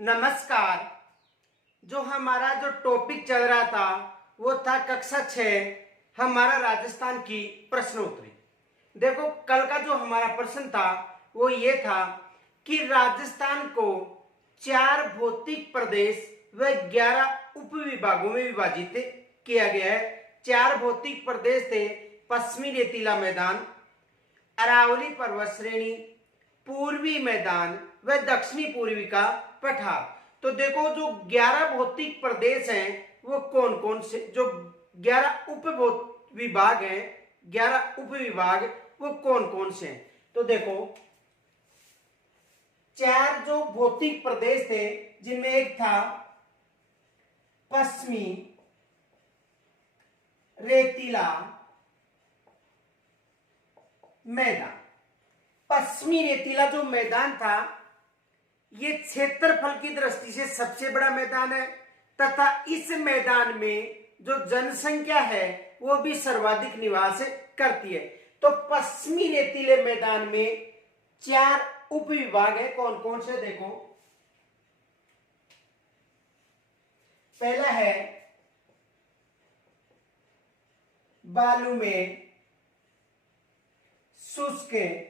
नमस्कार। जो हमारा जो टॉपिक चल रहा था वो था कक्षा 6 हमारा राजस्थान की प्रश्नोत्तरी। देखो कल का जो हमारा प्रश्न था वो ये था कि राजस्थान को 4 भौतिक प्रदेश व 11 उप विभागों में विभाजित किया गया है। 4 भौतिक प्रदेश थे: पश्चिमी रेतीला मैदान, अरावली पर्वत श्रेणी, पूर्वी मैदान व दक्षिणी पूर्वी का पठार। तो देखो जो 11 भौतिक प्रदेश हैं वो कौन कौन से, जो 11 उप विभाग हैं, 11 उप विभाग वो कौन कौन से हैं। तो देखो 4 जो भौतिक प्रदेश थे जिनमें एक था पश्चिमी रेतीला मैदान। पश्चिमी रेतीला जो मैदान था ये क्षेत्रफल की दृष्टि से सबसे बड़ा मैदान है तथा इस मैदान में जो जनसंख्या है वो भी सर्वाधिक निवास करती है। तो पश्चिमी रेतीले मैदान में 4 उप विभाग है। कौन कौन से देखो, पहला है बालू में शुष्क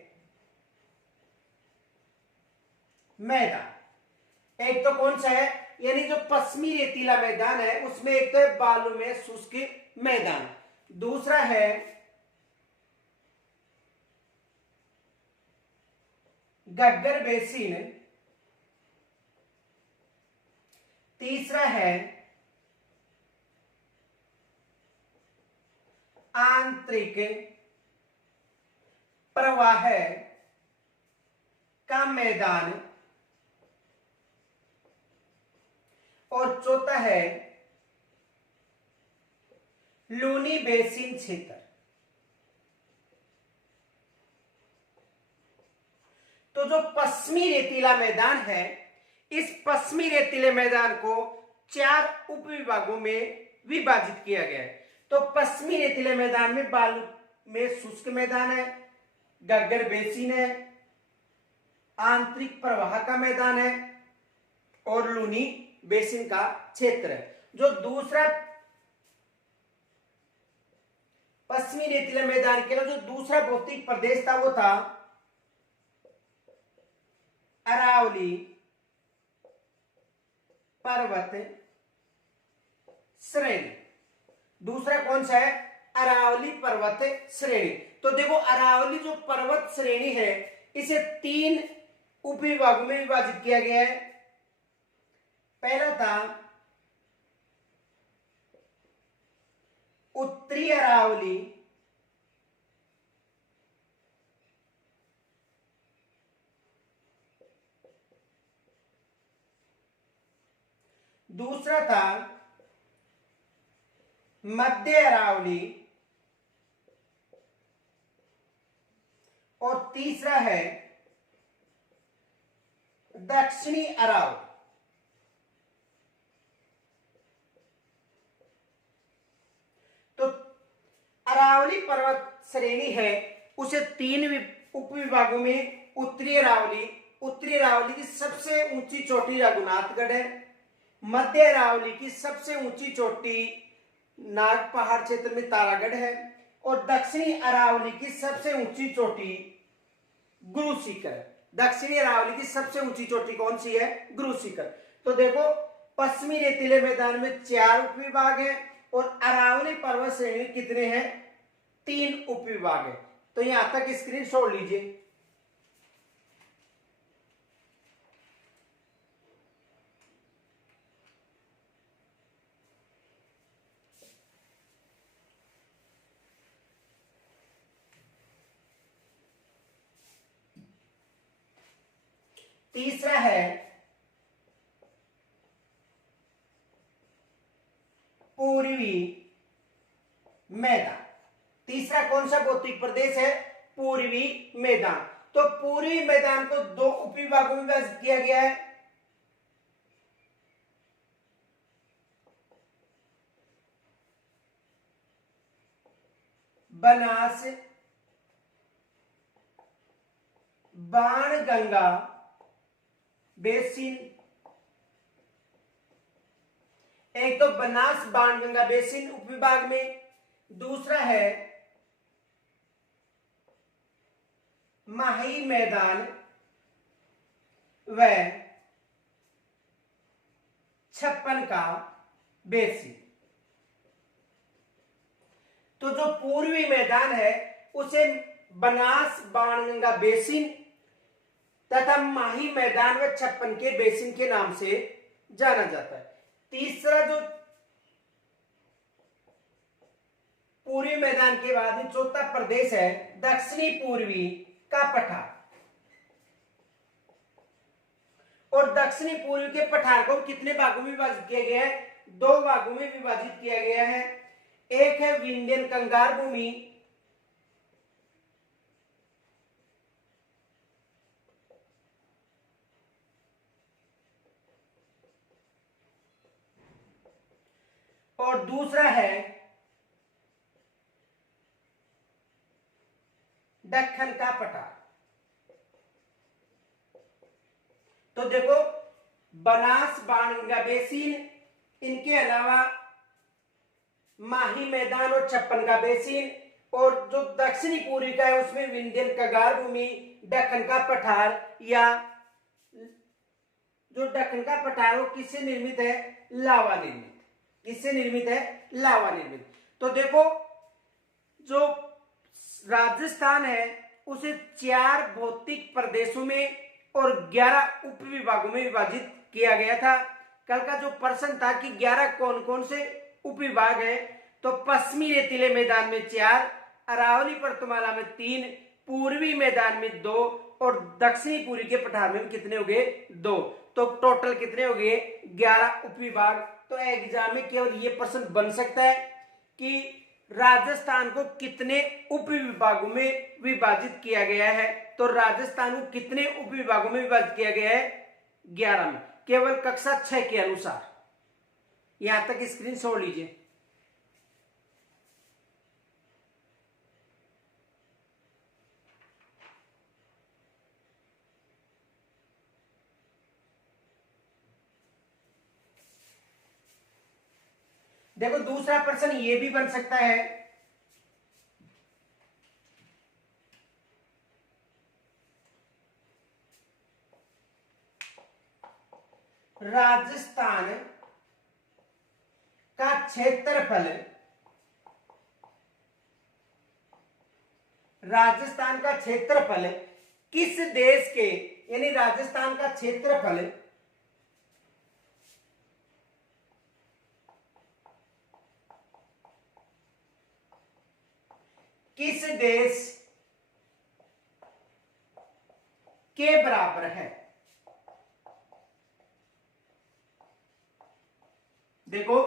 मैदान। एक तो कौन सा है, यानी जो पश्चिमी रेतीला मैदान है उसमें एक तो है बालू में शुष्क मैदान, दूसरा है गग्गर बेसिन, तीसरा है आंतरिक प्रवाह का मैदान, और चौथा है लूनी बेसिन क्षेत्र। तो जो पश्चिमी रेतीला मैदान है, इस पश्चिमी रेतीले मैदान को 4 उप विभागों में विभाजित किया गया है। तो पश्चिमी रेतीले मैदान में बालू में शुष्क मैदान है, गग्गर बेसिन है, आंतरिक प्रवाह का मैदान है और लूनी बेसिन का क्षेत्र है। जो दूसरा पश्चिमी रेतीले मैदान के लिए जो दूसरा भौतिक प्रदेश था वो था अरावली पर्वत श्रेणी। दूसरा कौन सा है, अरावली पर्वत श्रेणी। तो देखो अरावली जो पर्वत श्रेणी है इसे 3 उप विभागों में विभाजित किया गया है। पहला था उत्तरी अरावली, दूसरा था मध्य अरावली और तीसरा है दक्षिणी अरावली। तो अरावली पर्वत श्रेणी है उसे 3 उप विभागों में उत्तरी अरावली की सबसे ऊंची चोटी रघुनाथगढ़ है, मध्य अरावली की सबसे ऊंची चोटी नाग पहाड़ क्षेत्र में तारागढ़ है और दक्षिणी अरावली की सबसे ऊंची चोटी गुरु शिखर। दक्षिणी अरावली की सबसे ऊंची चोटी कौन सी है, गुरु शिखर। तो देखो पश्चिमी रेतीले मैदान में 4 उप विभाग है और अरावली पर्वत श्रेणी कितने हैं, 3 उप विभाग है। तो यहां तक स्क्रीन छोड़ लीजिए। तीसरा है पूर्वी मैदान। तीसरा कौन सा भौतिक प्रदेश है, पूर्वी मैदान। तो पूर्वी मैदान को 2 उप विभागों में विभाजित किया गया है। बनास बाणगंगा बेसिन एक तो बनास बाणगंगा बेसिन उपविभाग में, दूसरा है माही मैदान व छप्पन का बेसिन। तो जो पूर्वी मैदान है उसे बनास बाणगंगा बेसिन तथा माही मैदान व छप्पन के बेसिन के नाम से जाना जाता है। तीसरा जो पूर्वी मैदान के बाद में चौथा प्रदेश है दक्षिणी पूर्वी का पठार। और दक्षिणी पूर्वी के पठार को कितने भागों में विभाजित किया गया है? 2 भागों में विभाजित किया गया है। एक है विंध्यन कंगार भूमि और दूसरा है दक्कन का पठार। तो देखो बनास बाणगंगा बेसिन, इनके अलावा माही मैदान और छप्पन का बेसिन, और जो दक्षिणी पूर्वी का है उसमें विंध्यन कंगार भूमि, दक्कन का पठार, या जो दक्कन का पठार वो किससे निर्मित है? लावा निर्मित। किससे निर्मित है? लावा निर्मित। तो देखो जो राजस्थान है उसे 4 भौतिक प्रदेशों में और 11 उप विभागों में विभाजित किया गया था। कल का जो प्रश्न था कि 11 कौन कौन से उप विभाग है, तो पश्चिमी रेतीले मैदान में 4, अरावली पर्वतमाला में 3, पूर्वी मैदान में 2 और दक्षिणी पूर्वी के पठार में कितने हो गए? 2। तो टोटल कितने हो गए? 11 उप विभाग। तो एग्जाम में केवल ये प्रश्न बन सकता है कि राजस्थान को कितने उप विभागों में विभाजित किया गया है। तो राजस्थान को कितने उप विभागों में विभाजित किया गया है? 11 में, केवल कक्षा 6 के अनुसार। यहां तक स्क्रीन छोड़ लीजिए। देखो दूसरा प्रश्न ये भी बन सकता है, राजस्थान का क्षेत्रफल, राजस्थान का क्षेत्रफल किस देश के, यानी राजस्थान का क्षेत्रफल किस देश के बराबर है? देखो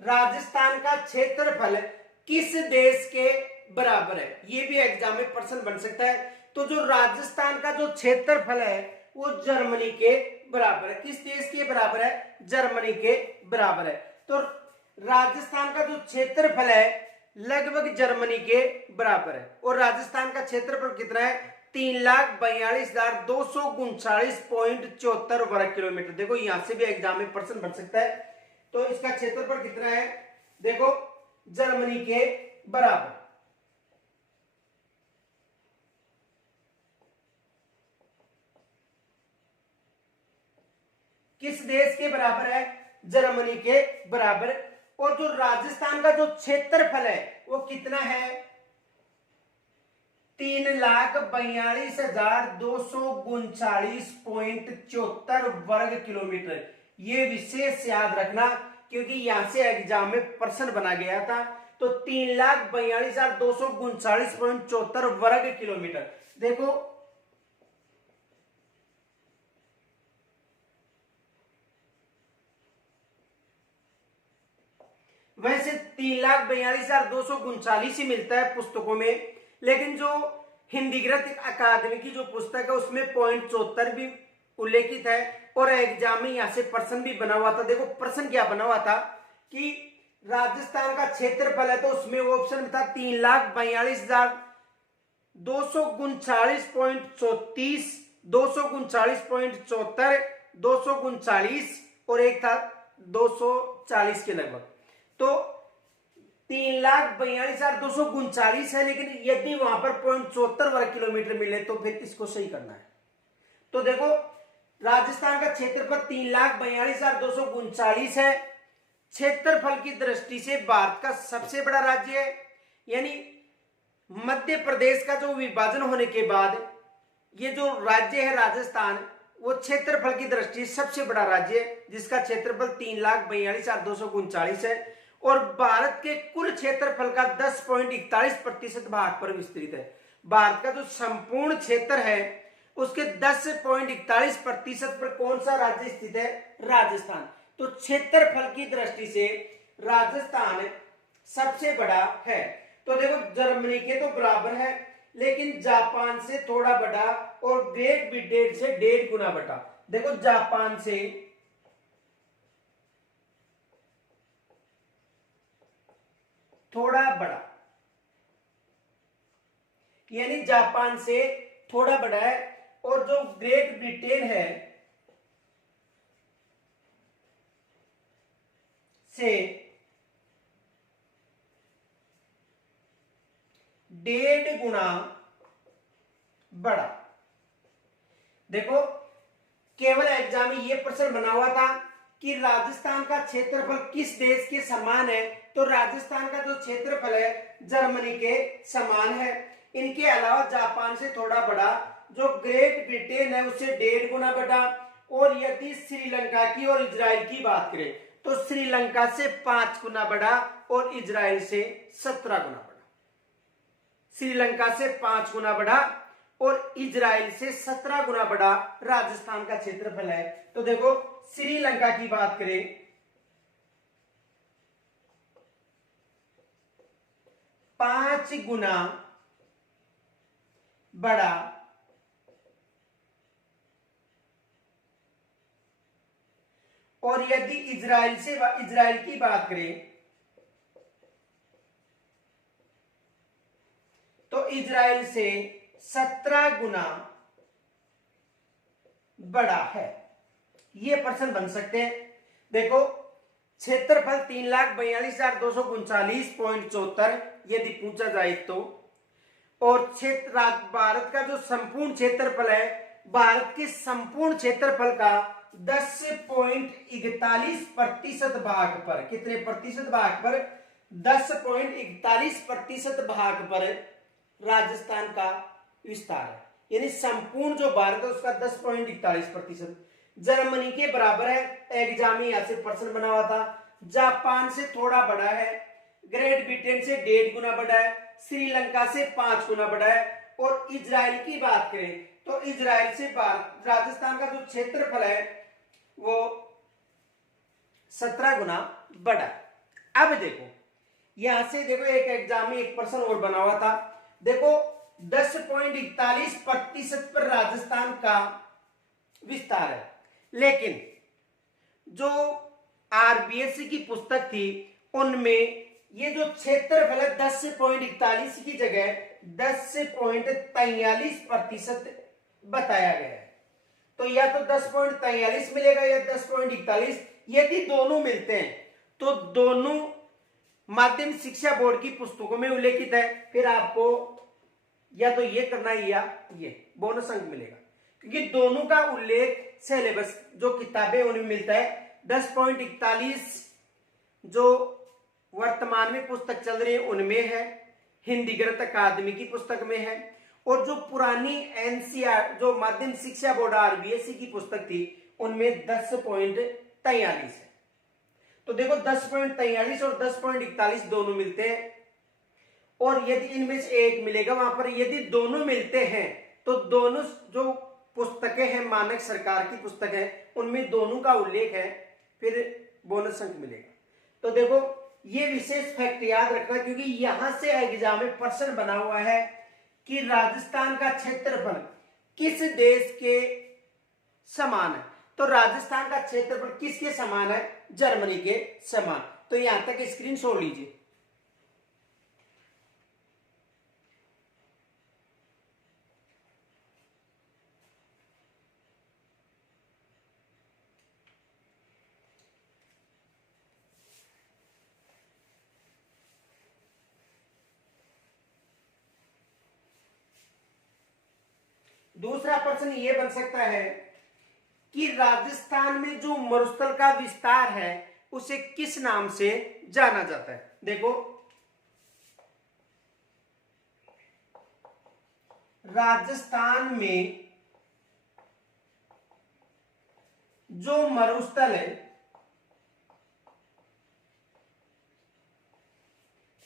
राजस्थान का क्षेत्रफल किस देश के बराबर है, ये भी एग्जाम में प्रश्न बन सकता है। तो जो राजस्थान का जो क्षेत्रफल है वो जर्मनी के बराबर है। किस देश के बराबर है? जर्मनी के बराबर है। तो राजस्थान का जो क्षेत्रफल है लगभग जर्मनी के बराबर है। और राजस्थान का क्षेत्रफल कितना है? 3,42,239.74 वर्ग किलोमीटर। देखो यहां से भी एग्जाम में प्रश्न बन सकता है। तो इसका क्षेत्रफल कितना है? देखो जर्मनी के बराबर। किस देश के बराबर है? जर्मनी के बराबर। और जो राजस्थान का जो क्षेत्रफल है वो कितना है? 3,42,239.74 वर्ग किलोमीटर। ये विशेष याद रखना क्योंकि यहां से एग्जाम में प्रश्न बना गया था। तो 3,42,239.74 वर्ग किलोमीटर। देखो वैसे 3,42,239 ही मिलता है पुस्तकों में, लेकिन जो हिंदीकृत अकादमी की जो पुस्तक है उसमें 0.74 भी उल्लेखित है। और एग्जाम में यहां से प्रश्न भी बना हुआ था। देखो प्रश्न क्या बना हुआ था कि राजस्थान का क्षेत्रफल है, तो उसमें ऑप्शन में था 3,42,239.34, 239.74, 239 और एक था 200 240 के लगभग। तो 3,42,239 है, लेकिन यदि वहां पर 0.74 वर्ग किलोमीटर मिले तो फिर इसको सही करना है। तो देखो राजस्थान का क्षेत्रफल 3,42,239 है। क्षेत्रफल की दृष्टि से भारत का सबसे बड़ा राज्य है, यानी मध्य प्रदेश का जो विभाजन होने के बाद ये जो राज्य है राजस्थान, वो क्षेत्रफल की दृष्टि से सबसे बड़ा राज्य है, जिसका क्षेत्रफल 3,42,239 है और भारत के कुल क्षेत्रफल का 10.41% भाग पर विस्तृत है। भारत का जो संपूर्ण क्षेत्र है उसके 10.41% पर कौन सा राज्य स्थित है? राजस्थान। तो क्षेत्रफल की दृष्टि से राजस्थान सबसे बड़ा है। तो देखो जर्मनी के तो बराबर है, लेकिन जापान से थोड़ा बड़ा और ग्रेट ब्रिटेन से 1.5 गुना बड़ा। देखो जापान से थोड़ा बड़ा, यानी जापान से थोड़ा बड़ा है, और जो ग्रेट ब्रिटेन है से 1.5 गुना बड़ा। देखो केवल एग्जाम में ये प्रश्न बना हुआ था कि राजस्थान का क्षेत्रफल किस देश के समान है, तो राजस्थान का जो क्षेत्रफल है जर्मनी के समान है। इनके अलावा जापान से थोड़ा बड़ा, जो ग्रेट ब्रिटेन है उससे 1.5 गुना बड़ा, और यदि श्रीलंका की और इजराइल की बात करें तो श्रीलंका से 5 गुना बड़ा और इजराइल से 17 गुना बड़ा। श्रीलंका से 5 गुना बड़ा और इजराइल से 17 गुना बड़ा राजस्थान का क्षेत्रफल है। तो देखो श्रीलंका की बात करें 5 गुना बड़ा, और यदि इजराइल की बात करें तो इजराइल से 17 गुना बड़ा है। ये प्रश्न बन सकते हैं। देखो क्षेत्रफल 3,42,239.74 यदि पूछा जाए तो, और भारत का जो संपूर्ण क्षेत्रफल है, भारत के संपूर्ण क्षेत्रफल का 10.41% भाग पर, कितने प्रतिशत भाग पर? 10.41% भाग पर राजस्थान का विस्तार है, यानी संपूर्ण जो भारत है उसका 10.41%। जर्मनी के बराबर है। एग्जाम में यहां से प्रश्न बना हुआ था। जापान से थोड़ा बड़ा है, ग्रेट ब्रिटेन से 1.5 गुना बड़ा है, श्रीलंका से 5 गुना बड़ा है, और इजराइल की बात करें तो इजराइल से राजस्थान का जो क्षेत्रफल है वो 17 गुना बड़ा है। अब देखो यहां से देखो एक एग्जाम में एक प्रश्न और बना हुआ था। देखो 10.41% पर राजस्थान का विस्तार है, लेकिन जो आरबीएससी की पुस्तक थी उनमें ये जो क्षेत्रफल है 10.41 की जगह 10.43% बताया गया है। तो या तो 10.43 मिलेगा या 10.41। यदि दोनों मिलते हैं तो दोनों माध्यमिक शिक्षा बोर्ड की पुस्तकों में उल्लेखित है, फिर आपको या तो ये करना है या ये बोनस अंक मिलेगा, क्योंकि दोनों का उल्लेख सिलेबस जो किताबें उनमें मिलता है। 10.41 जो वर्तमान में पुस्तक चल रही है उनमें है, हिंदी गणित अकादमी की पुस्तक में है, और जो पुरानी एनसीआर जो माध्यमिक शिक्षा बोर्ड आरबीएससी की पुस्तक थी उनमें 10.43 है। तो देखो 10.43 और 10.41 दोनों मिलते हैं, और यदि इनमें से एक मिलेगा वहां पर। यदि दोनों मिलते हैं तो दोनों जो पुस्तकें हैं मानक सरकार की पुस्तक है उनमें दोनों का उल्लेख है, फिर बोनस अंक मिलेगा। तो देखो ये विशेष फैक्ट याद रखना, क्योंकि यहां से एग्जाम में प्रश्न बना हुआ है कि राजस्थान का क्षेत्रफल किस देश के समान है। तो राजस्थान का क्षेत्रफल किसके समान है? जर्मनी के समान। तो यहां तक स्क्रीनशॉट लीजिए। दूसरा प्रश्न ये बन सकता है कि राजस्थान में जो मरुस्थल का विस्तार है उसे किस नाम से जाना जाता है। देखो, राजस्थान में जो मरुस्थल है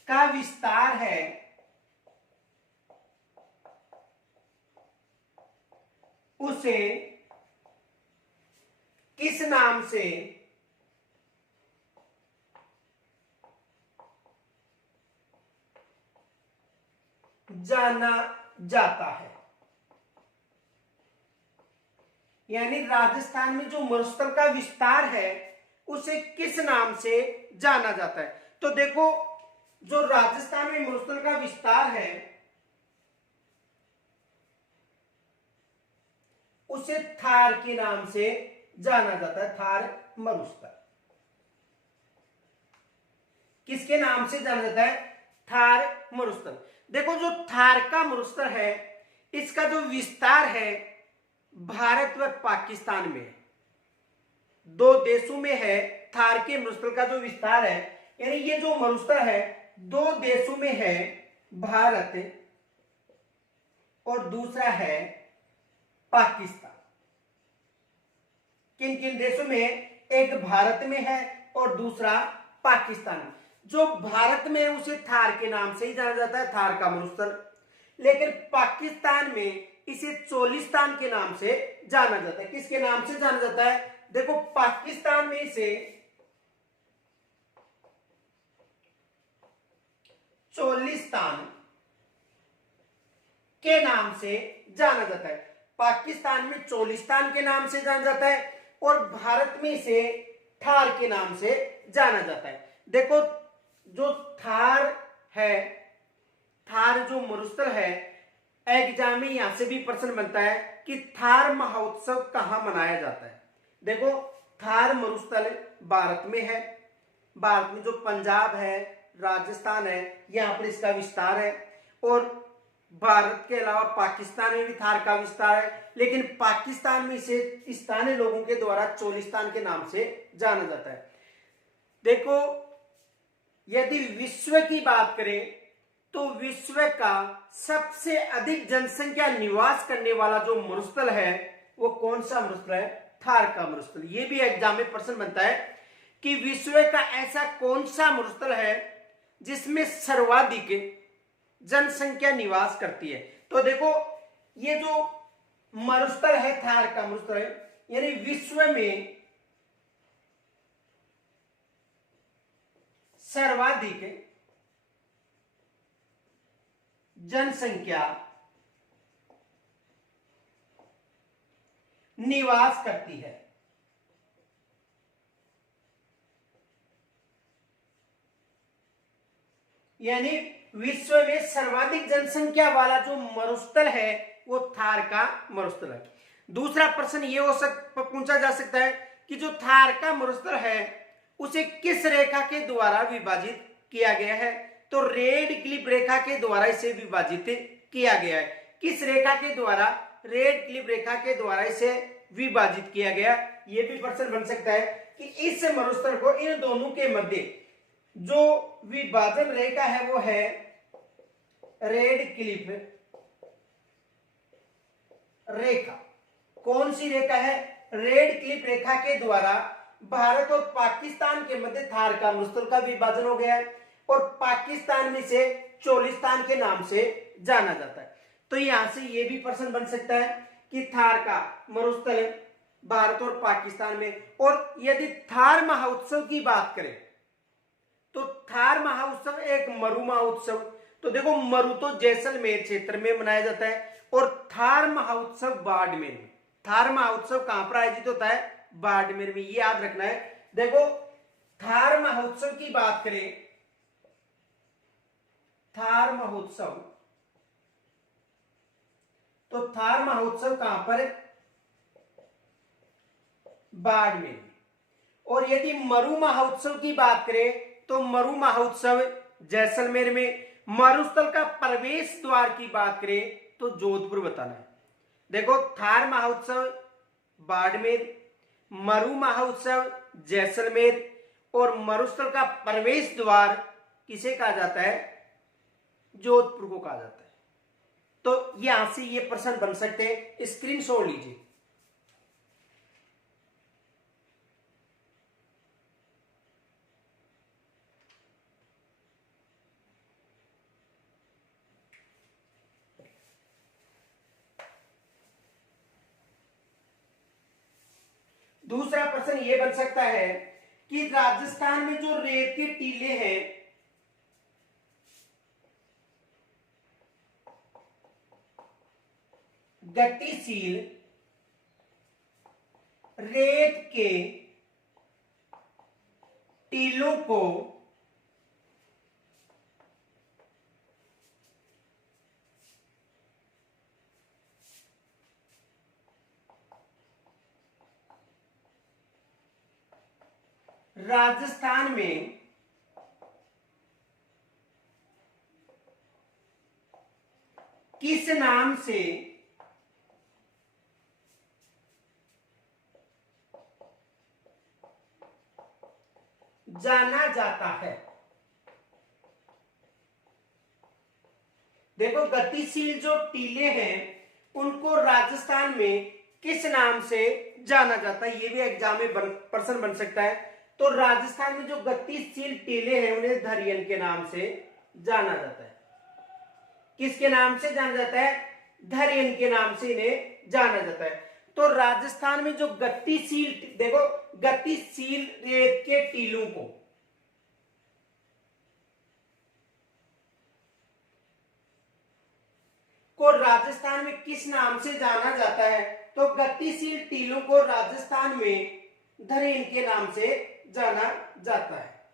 का विस्तार है उसे किस नाम से जाना जाता है। यानी राजस्थान में जो मरुस्थल का विस्तार है उसे किस नाम से जाना जाता है। तो देखो, जो राजस्थान में मरुस्थल का विस्तार है उसे थार के नाम से जाना जाता है। थार मरुस्थल किसके नाम से जाना जाता है? थार मरुस्थल। देखो, जो थार का मरुस्थल है इसका जो विस्तार है भारत व पाकिस्तान में है, दो देशों में है। थार के मरुस्थल का जो विस्तार है, यानी ये जो मरुस्थल है दो देशों में है, भारत और दूसरा है पाकिस्तान। किन किन देशों में? एक भारत में है और दूसरा पाकिस्तान में। जो भारत में है उसे थार के नाम से ही जाना जाता है, थार का मरुस्थल। लेकिन पाकिस्तान में इसे चोलिस्तान के नाम से जाना जाता है। किसके नाम से जाना जाता है? देखो, पाकिस्तान में इसे चोलिस्तान के नाम से जाना जाता है। पाकिस्तान में चोलिस्तान के नाम से जाना जाता है और भारत में इसे थार के नाम से जाना जाता है। देखो, जो थार है, थार जो मरुस्थल है, एग्जाम में यहां से भी प्रश्न बनता है कि थार महोत्सव कहां मनाया जाता है। देखो, थार मरुस्थल भारत में है। भारत में जो पंजाब है, राजस्थान है, यहां पर इसका विस्तार है। और भारत के अलावा पाकिस्तान में भी थार का विस्तार है, लेकिन पाकिस्तान में इसे स्थानीय लोगों के द्वारा चोलिस्तान के नाम से जाना जाता है। देखो, यदि विश्व की बात करें तो विश्व का सबसे अधिक जनसंख्या निवास करने वाला जो मरुस्थल है वो कौन सा मरुस्थल है? थार का मरुस्थल। ये भी एग्जाम में प्रश्न बनता है कि विश्व का ऐसा कौन सा मरुस्थल है जिसमें सर्वाधिक जनसंख्या निवास करती है। तो देखो, ये जो मरुस्थल है थार का मरुस्थल है, यानी विश्व में सर्वाधिक जनसंख्या निवास करती है। यानी विश्व में सर्वाधिक जनसंख्या वाला जो मरुस्थल है वो थार का मरुस्थल है। दूसरा प्रश्न ये पूछा जा सकता है कि जो थार का मरुस्थल है उसे किस रेखा के द्वारा विभाजित किया गया है। तो रेड क्लिप रेखा के द्वारा इसे विभाजित किया गया है। किस रेखा के द्वारा? रेड क्लिप रेखा के द्वारा इसे विभाजित किया गया। यह भी प्रश्न बन सकता है कि इस मरुस्थल को इन दोनों के मध्य जो विभाजन रेखा है वो है रेड क्लिप रेखा। कौन सी रेखा है? रेड क्लिप रेखा के द्वारा भारत और पाकिस्तान के मध्य थार का मरुस्थल का विभाजन हो गया है और पाकिस्तान में से चोलिस्तान के नाम से जाना जाता है। तो यहां से यह भी प्रश्न बन सकता है कि थार का मरुस्थल भारत और पाकिस्तान में। और यदि थार महोत्सव की बात करें तो थार महोत्सव एक मरु महोत्सव। तो देखो, मरु तो जैसलमेर क्षेत्र में मनाया जाता है और थार महोत्सव बाड़मेर में। थार महोत्सव कहां पर आयोजित होता है? बाड़मेर में। ये याद रखना है। देखो, थार महोत्सव की बात करें, थार महोत्सव, तो थार महोत्सव कहां पर? बाड़मेर। और यदि मरु महोत्सव की बात करें तो मरु महोत्सव जैसलमेर में। मरुस्थल का प्रवेश द्वार की बात करें तो जोधपुर बताना है। देखो थार महोत्सव बाड़मेर, मरु महोत्सव जैसलमेर और मरुस्थल का प्रवेश द्वार किसे कहा जाता है? जोधपुर को कहा जाता है। तो यहां से ये प्रश्न बन सकते हैं, स्क्रीनशॉट लीजिए। दूसरा प्रश्न ये बन सकता है कि राजस्थान में जो रेत के टीले हैं गतिशील रेत के टीलों को राजस्थान में किस नाम से जाना जाता है? देखो गतिशील जो टीले हैं उनको राजस्थान में किस नाम से जाना जाता है, ये भी एग्जाम में प्रश्न बन सकता है। तो राजस्थान में जो गतिशील टीले हैं उन्हें धरियन के नाम से जाना जाता है। किसके नाम से जाना जाता है? धरियन के नाम से इन्हें जाना जाता है। तो राजस्थान में जो गतिशील, देखो गतिशील रेत के टीलों को राजस्थान में किस नाम से जाना जाता है? तो गतिशील टीलों को राजस्थान में धरियन के नाम से जाना जाता है।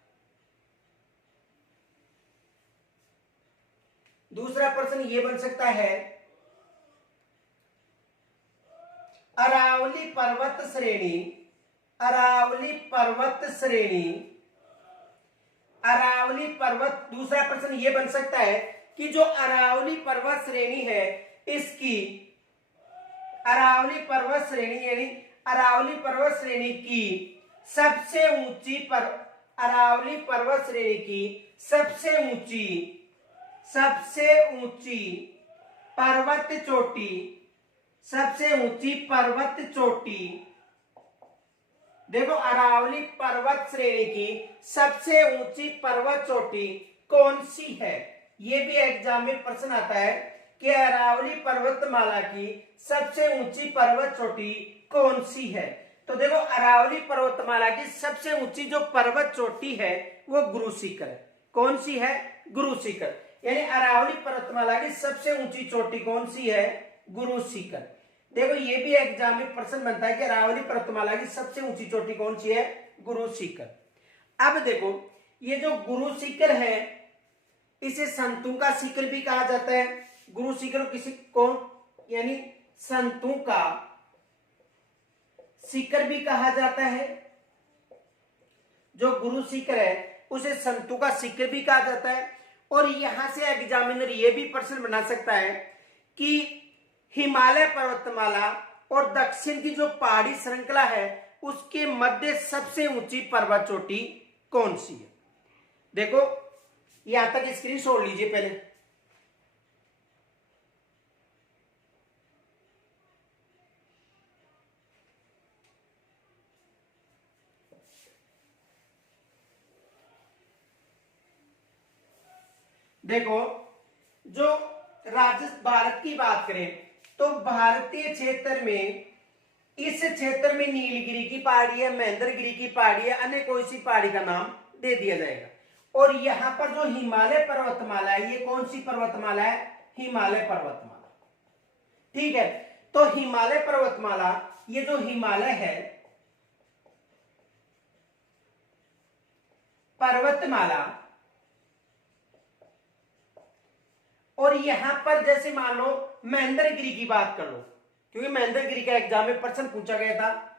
दूसरा प्रश्न ये बन सकता है, अरावली पर्वत श्रेणी, अरावली पर्वत श्रेणी, अरावली पर्वत, दूसरा प्रश्न ये बन सकता है कि जो अरावली पर्वत श्रेणी है इसकी, अरावली पर्वत श्रेणी यानी अरावली पर्वत श्रेणी की सबसे ऊंची पर, अरावली पर्वत श्रेणी की सबसे ऊंची पर्वत चोटी, सबसे ऊंची पर्वत चोटी, देखो अरावली पर्वत श्रेणी की सबसे ऊंची पर्वत चोटी कौन सी है? ये भी एग्जाम में प्रश्न आता है कि अरावली पर्वतमाला की सबसे ऊंची पर्वत चोटी कौन सी है? तो देखो अरावली पर्वतमाला की सबसे ऊंची जो पर्वत चोटी है वो गुरु शिखर है। कौन सी है? गुरु शिखर। यानी अरावली पर्वतमाला की सबसे ऊंची चोटी कौन सी है? गुरु शिखर। देखो ये भी एग्जाम में प्रश्न बनता है कि अरावली पर्वतमाला की सबसे ऊंची चोटी कौन सी है? गुरु शिखर। अब देखो ये जो गुरु शिखर है इसे संतों का शिखर भी कहा जाता है। गुरु शिखर किसी को यानी संतों का शिखर भी कहा जाता है। जो गुरु शिखर है उसे संतों का शिखर भी कहा जाता है। और यहां से एग्जामिनर ये भी प्रश्न बना सकता है कि हिमालय पर्वतमाला और दक्षिण की जो पहाड़ी श्रृंखला है उसके मध्य सबसे ऊंची पर्वत चोटी कौन सी है? देखो यहां तक स्क्रीनशॉट लीजिए पहले। देखो जो भारत की बात करें तो भारतीय क्षेत्र में, इस क्षेत्र में नीलगिरी की पहाड़ी है, महेंद्रगिरी की पहाड़ी है, अन्य कोई सी पहाड़ी का नाम दे दिया जाएगा। और यहां पर जो हिमालय पर्वतमाला है ये कौन सी पर्वतमाला है? हिमालय पर्वतमाला। ठीक है, तो हिमालय पर्वतमाला, ये जो हिमालय है पर्वतमाला, और यहां पर जैसे मान लो महेंद्रगिरी की बात कर लो, क्योंकि महेंद्रगिरी का एग्जाम में प्रश्न पूछा गया था।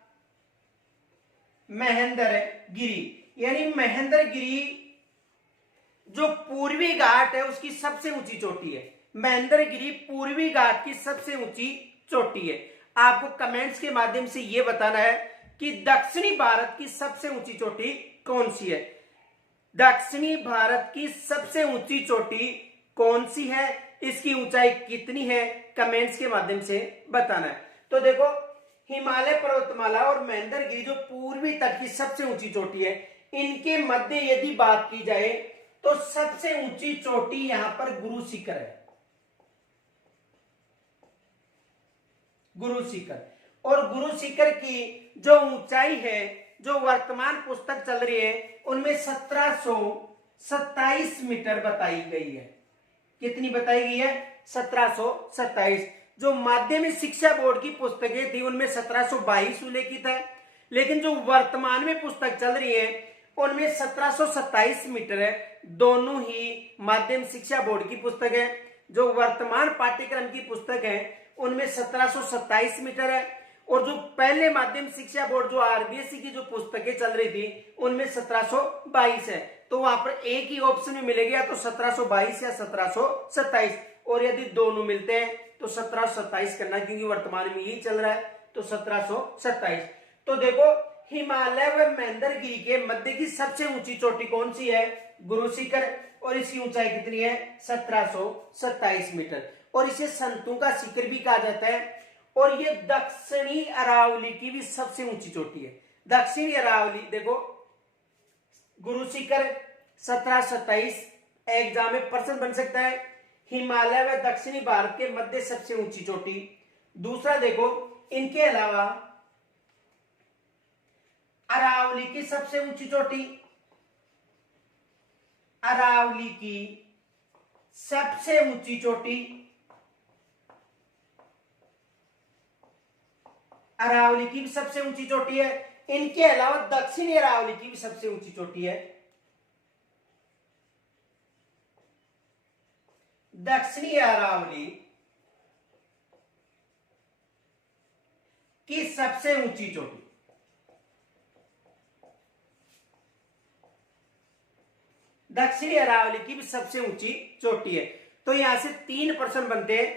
महेंद्रगिरी यानी महेंद्रगिरी जो पूर्वी घाट है उसकी सबसे ऊंची चोटी है। महेंद्रगिरी पूर्वी घाट की सबसे ऊंची चोटी है। आपको कमेंट्स के माध्यम से यह बताना है कि दक्षिणी भारत की सबसे ऊंची चोटी कौन सी है। दक्षिणी भारत की सबसे ऊंची चोटी कौन सी है, इसकी ऊंचाई कितनी है, कमेंट्स के माध्यम से बताना है। तो देखो, हिमालय पर्वतमाला और महेंद्रगिरी जो पूर्वी तट की सबसे ऊंची चोटी है, इनके मध्य यदि बात की जाए तो सबसे ऊंची चोटी यहां पर गुरु शिखर है, गुरु शिखर। और गुरु शिखर की जो ऊंचाई है, जो वर्तमान पुस्तक चल रही है, उनमें 1727 मीटर बताई गई है। कितनी बताई गई है? 1727। जो माध्यमिक शिक्षा बोर्ड की पुस्तकें थी उनमें 1722 उल्लेखित है, लेकिन जो वर्तमान में पुस्तक चल रही है उनमें 1727 मीटर है। दोनों ही माध्यमिक शिक्षा बोर्ड की पुस्तक है। जो वर्तमान पाठ्यक्रम की पुस्तक है उनमें 1727 मीटर है, और जो पहले माध्यमिक शिक्षा बोर्ड जो आरबीएसई की जो पुस्तकें चल रही थी उनमें 1722 है। तो वहां पर एक ही ऑप्शन में मिलेगा, या तो 1722 या 1727, और यदि दोनों मिलते हैं तो 1727 करना, क्योंकि वर्तमान में यही चल रहा है, तो 1727। तो देखो, हिमालय व महेंद्रगिरी के मध्य की सबसे ऊंची चोटी कौन सी है? गुरु शिखर, और इसकी ऊंचाई कितनी है? 1727 मीटर, और इसे संतों का शिखर भी कहा जाता है। और ये दक्षिणी अरावली की भी सबसे ऊंची चोटी है। दक्षिणी अरावली देखो, गुरु शिखर 1727, एग्जाम में प्रश्न बन सकता है। हिमालय व दक्षिणी भारत के मध्य सबसे ऊंची चोटी। दूसरा देखो, इनके अलावा अरावली की सबसे ऊंची चोटी, अरावली की सबसे ऊंची चोटी, अरावली की भी सबसे ऊंची चोटी है। इनके अलावा दक्षिणी अरावली की भी सबसे ऊंची चोटी है। दक्षिणी अरावली की सबसे ऊंची चोटी, दक्षिणी अरावली की भी सबसे ऊंची चोटी है। तो यहां से 3 प्रश्न बनते हैं।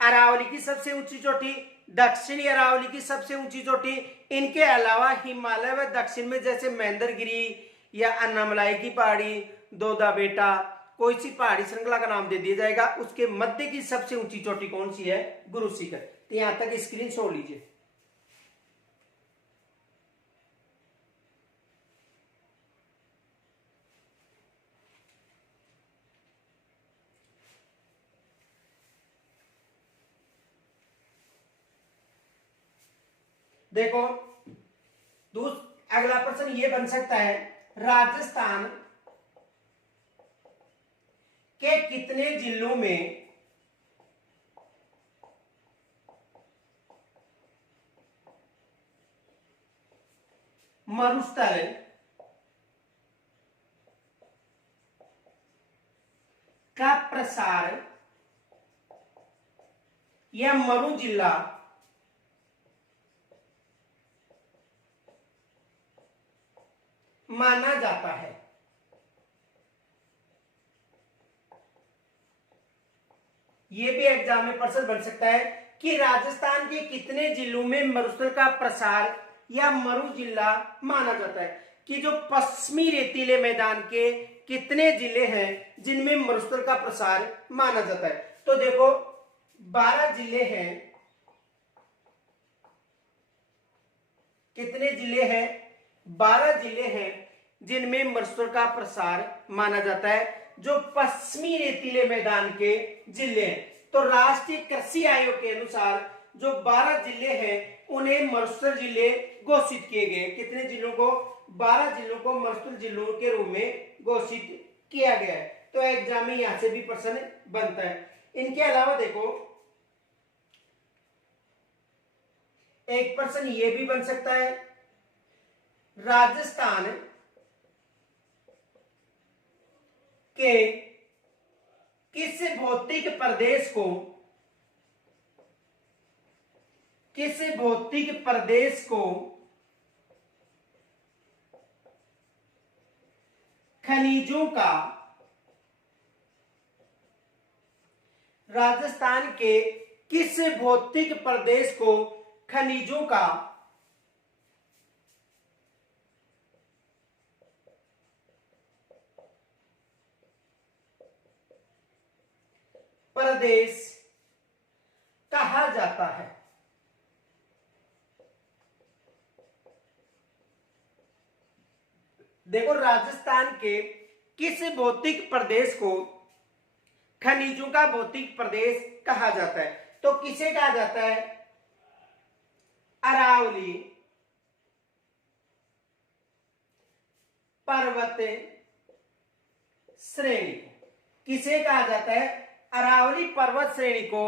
अरावली की सबसे ऊंची चोटी, दक्षिणी अरावली की सबसे ऊंची चोटी, इनके अलावा हिमालय व दक्षिण में जैसे महेंद्रगिरी या अन्नामलाई की पहाड़ी, दोदा बेटा, कोई सी पहाड़ी श्रृंखला का नाम दे दिया जाएगा, उसके मध्य की सबसे ऊंची चोटी कौन सी है? गुरु शिखर। तो यहां तक स्क्रीन छोड़ लीजिए। देखो, अगला प्रश्न ये बन सकता है, राजस्थान के कितने जिलों में मरुस्थल का प्रसार या मरु जिला माना जाता है? यह भी एग्जाम में प्रश्न बन सकता है कि राजस्थान के कितने जिलों में मरुस्थल का प्रसार या मरु जिला माना जाता है, कि जो पश्चिमी रेतीले मैदान के कितने जिले हैं जिनमें मरुस्थल का प्रसार माना जाता है। तो देखो, 12 जिले हैं। कितने जिले हैं? 12 जिले हैं जिनमें मरुस्थल का प्रसार माना जाता है, जो पश्चिमी रेतीले मैदान के जिले हैं। तो राष्ट्रीय कृषि आयोग के अनुसार जो 12 जिले हैं उन्हें मरुस्थल जिले घोषित किए गए। कितने जिलों को? 12 जिलों को मरुस्थल जिलों के रूप में घोषित किया गया है। तो एग्जाम में यहां से भी प्रश्न बनता है। इनके अलावा देखो, एक प्रश्न ये भी बन सकता है, राजस्थान के किस भौतिक प्रदेश को खनिजों का, राजस्थान के किस भौतिक प्रदेश को खनिजों का प्रदेश कहा जाता है? देखो, राजस्थान के किस भौतिक प्रदेश को खनिजों का भौतिक प्रदेश कहा जाता है? तो किसे कहा जाता है? अरावली पर्वत श्रेणी को किसे कहा जाता है? अरावली पर्वत श्रेणी को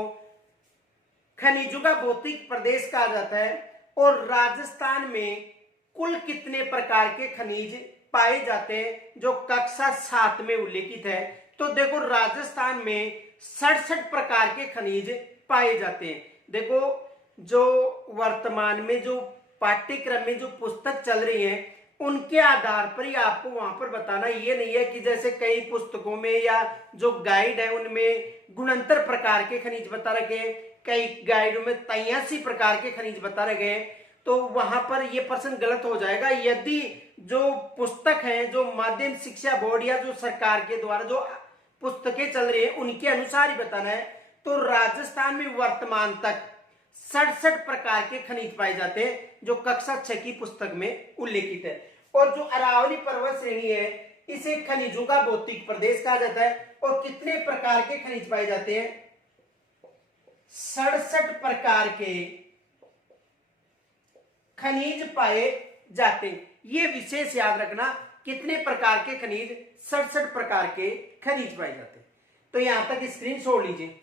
खनिजों का भौतिक प्रदेश कहा जाता है। और राजस्थान में कुल कितने प्रकार के खनिज पाए जाते हैं जो कक्षा 7 में उल्लेखित है? तो देखो, राजस्थान में 67 प्रकार के खनिज पाए जाते हैं। देखो, जो वर्तमान में जो पाठ्यक्रम में जो पुस्तक चल रही है उनके आधार पर ही आपको वहां पर बताना, ये नहीं है कि जैसे कई पुस्तकों में या जो गाइड है उनमें गुणंतर प्रकार के खनिज बता रखे हैं, कई गाइडों में 83 प्रकार के खनिज बता रखे हैं, तो वहां पर यह प्रश्न गलत हो जाएगा। यदि जो पुस्तक है, जो माध्यमिक शिक्षा बोर्ड या जो सरकार के द्वारा जो पुस्तकें चल रही है उनके अनुसार ही बताना है। तो राजस्थान में वर्तमान तक 67 प्रकार के खनिज पाए जाते हैं जो कक्षा 6 की पुस्तक में उल्लेखित है। और जो अरावली पर्वत श्रेणी है इसे खनिजों का भौतिक प्रदेश कहा जाता है। और कितने प्रकार के खनिज पाए जाते हैं? 67 प्रकार के खनिज पाए जाते हैं। ये विशेष याद रखना, कितने प्रकार के खनिज? 67 प्रकार के खनिज पाए जाते हैं। तो यहां तक स्क्रीन छोड़ लीजिए।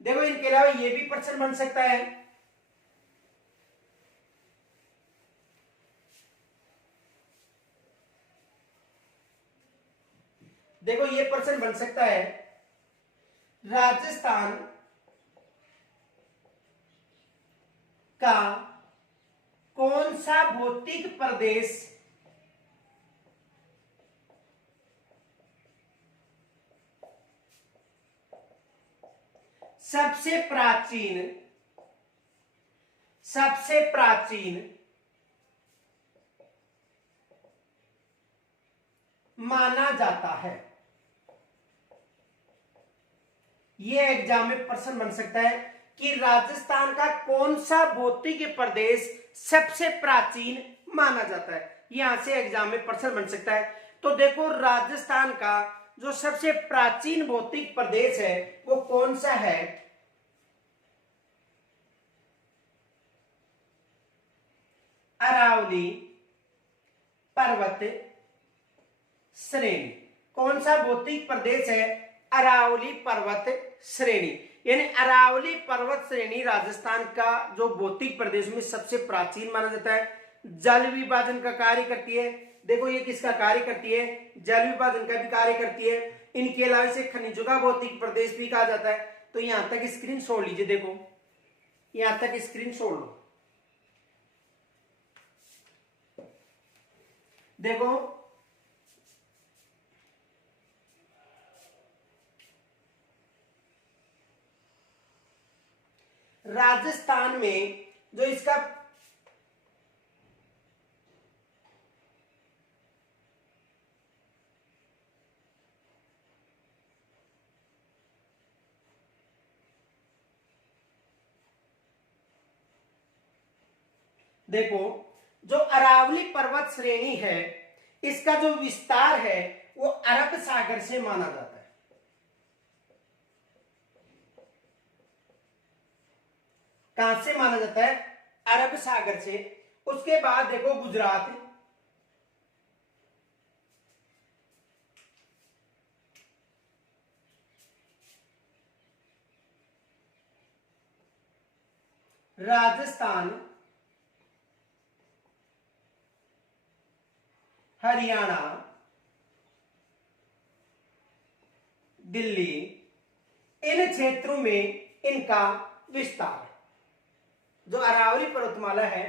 देखो, इनके अलावा ये भी प्रश्न बन सकता है। देखो, ये प्रश्न बन सकता है, राजस्थान का कौन सा भौतिक प्रदेश सबसे प्राचीन माना जाता है? यह एग्जाम में प्रश्न बन सकता है कि राजस्थान का कौन सा भौतिक प्रदेश सबसे प्राचीन माना जाता है। यहां से एग्जाम में प्रश्न बन सकता है। तो देखो, राजस्थान का जो सबसे प्राचीन भौतिक प्रदेश है वो कौन सा है? अरावली पर्वत श्रेणी। कौन सा भौतिक प्रदेश है? अरावली पर्वत श्रेणी। यानी अरावली पर्वत श्रेणी राजस्थान का जो भौतिक प्रदेश में सबसे प्राचीन माना जाता है। जल विभाजन का कार्य करती है। देखो, ये किसका कार्य करती है? जल विभाजन का भी कार्य करती है। इनके अलावा इसे खनिजों का भौतिक प्रदेश भी कहा जाता है। तो यहां तक स्क्रीन छोड़ लीजिए। देखो, यहां तक स्क्रीन छोड़ लो। देखो, राजस्थान में जो इसका देखो, जो अरावली पर्वत श्रेणी है इसका जो विस्तार है वो अरब सागर से माना जाता है। कहां से माना जाता है? अरब सागर से। उसके बाद देखो, गुजरात, राजस्थान, हरियाणा, दिल्ली, इन क्षेत्रों में इनका विस्तार है। जो अरावली पर्वतमाला है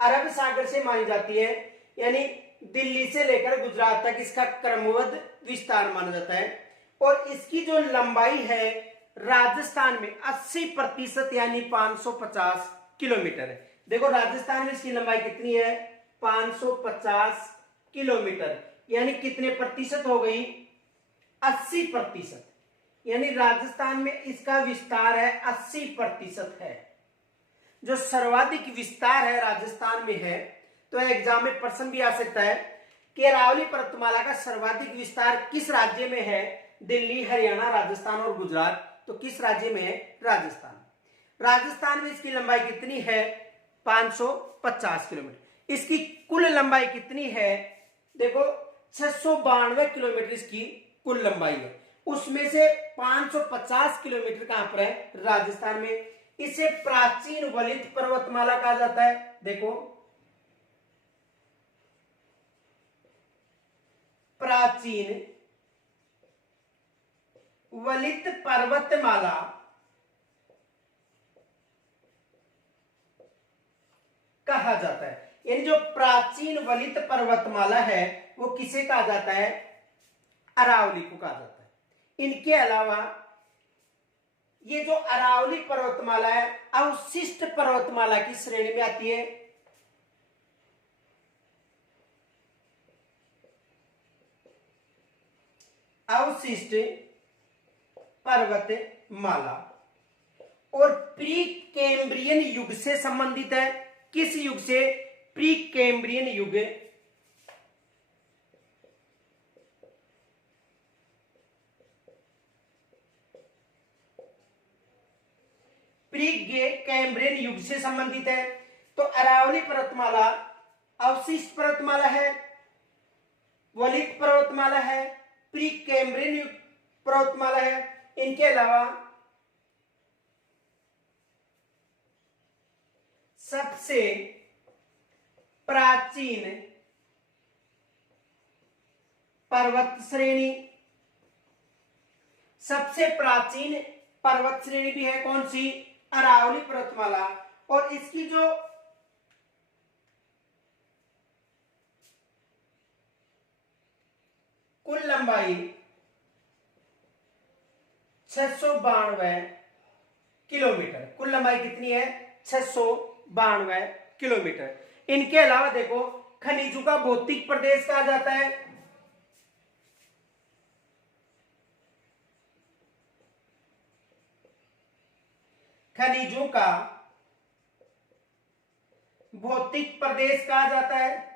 अरब सागर से मानी जाती है, यानी दिल्ली से लेकर गुजरात तक इसका क्रमबद्ध विस्तार माना जाता है। और इसकी जो लंबाई है राजस्थान में 80% यानी 550 किलोमीटर है। देखो राजस्थान में इसकी लंबाई कितनी है, 550 किलोमीटर, यानी कितने प्रतिशत हो गई, 80%। यानी राजस्थान में इसका विस्तार है 80% है। जो सर्वाधिक विस्तार है राजस्थान में है। तो एग्जाम में प्रश्न भी आ सकता है कि अरावली पर्वतमाला का सर्वाधिक विस्तार किस राज्य में है, दिल्ली, हरियाणा, राजस्थान और गुजरात। तो किस राज्य में है, राजस्थान। राजस्थान में इसकी लंबाई कितनी है, 550 किलोमीटर। इसकी कुल लंबाई कितनी है, देखो 692 किलोमीटर इसकी कुल लंबाई है। उसमें से 550 किलोमीटर कहां पर है, राजस्थान में। इसे प्राचीन वलित पर्वतमाला कहा जाता है। देखो प्राचीन वलित पर्वतमाला कहा जाता है। यानी जो प्राचीन वलित पर्वतमाला है वो किसे कहा जाता है, अरावली को कहा जाता है। इनके अलावा ये जो अरावली पर्वतमाला है अवशिष्ट पर्वतमाला की श्रेणी में आती है। अवशिष्ट पर्वतमाला और प्री कैम्ब्रियन युग से संबंधित है। किस युग से, प्री कैम्ब्रियन युग। प्री कैम्ब्रियन युग से संबंधित है। तो अरावली पर्वतमाला अवशिष्ट पर्वतमाला है, वलित पर्वतमाला है, प्री कैम्ब्रियन पर्वतमाला है। इनके अलावा सबसे प्राचीन पर्वत श्रेणी, सबसे प्राचीन पर्वत श्रेणी भी है कौन सी, अरावली पर्वतमाला। और इसकी जो कुल लंबाई 692 किलोमीटर, कुल लंबाई कितनी है, 692 किलोमीटर। इनके अलावा देखो खनिजों का भौतिक प्रदेश कहा जाता है। खनिजों का भौतिक प्रदेश कहा जाता है।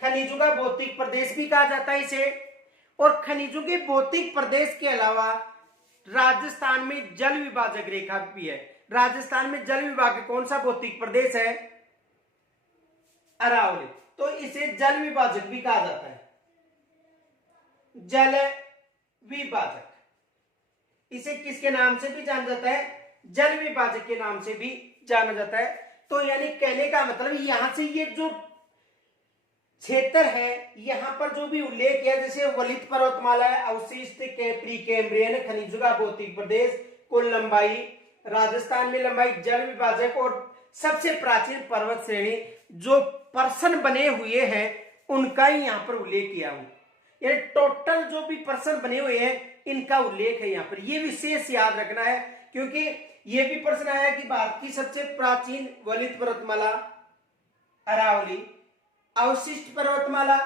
खनिजों का भौतिक प्रदेश भी कहा जाता है इसे। और खनिजों के भौतिक प्रदेश के अलावा राजस्थान में जल विभाजक रेखा भी है। राजस्थान में जल विभाग कौन सा भौतिक प्रदेश है, अरावली। तो इसे जल विभाजक भी कहा जाता है, जल विभाजक। इसे किसके नाम से भी जाना जाता है, जल विभाजक के नाम से भी जाना जाता है। तो यानी कहने का मतलब यहां से ये जो क्षेत्र है यहां पर जो भी उल्लेख किया, जैसे वलित पर्वतमाला है, अवशिष्ट के प्री कैम्ब्रियन, खनिजों का भौतिक प्रदेश, कुल लंबाई, राजस्थान में लंबाई, जल विभाजक और सबसे प्राचीन पर्वत श्रेणी, जो पर्सन बने हुए हैं उनका ही यहां पर उल्लेख किया हूं। यानी टोटल जो भी पर्सन बने हुए हैं इनका उल्लेख है यहां पर। यह विशेष याद रखना है क्योंकि यह भी प्रश्न आया कि भारत की सबसे प्राचीन वलित पर्वतमाला अरावली, अवशिष्ट पर्वतमाला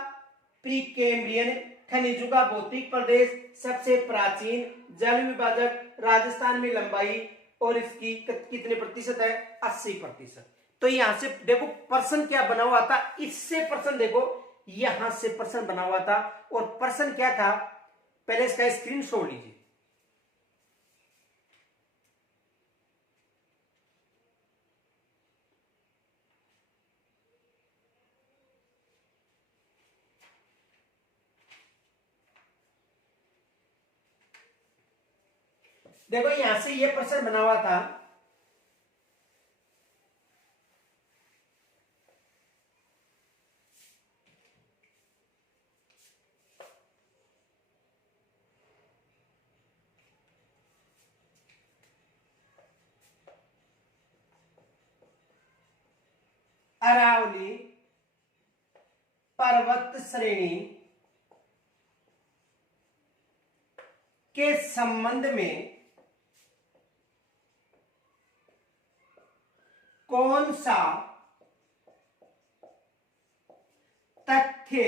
प्री कैम्ब्रियन, खनिजों का भौतिक प्रदेश, सबसे प्राचीन, जल विभाजक, राजस्थान में लंबाई और इसकी कितने प्रतिशत है, 80%। तो यहां से देखो प्रश्न क्या बना हुआ था, इससे प्रश्न देखो यहां से प्रश्न बना हुआ था। और प्रश्न क्या था, पहले इसका स्क्रीनशॉट लीजिए। देखो यहां से यह प्रश्न बना हुआ था, अरावली पर्वत श्रेणी के संबंध में कौन सा तथ्य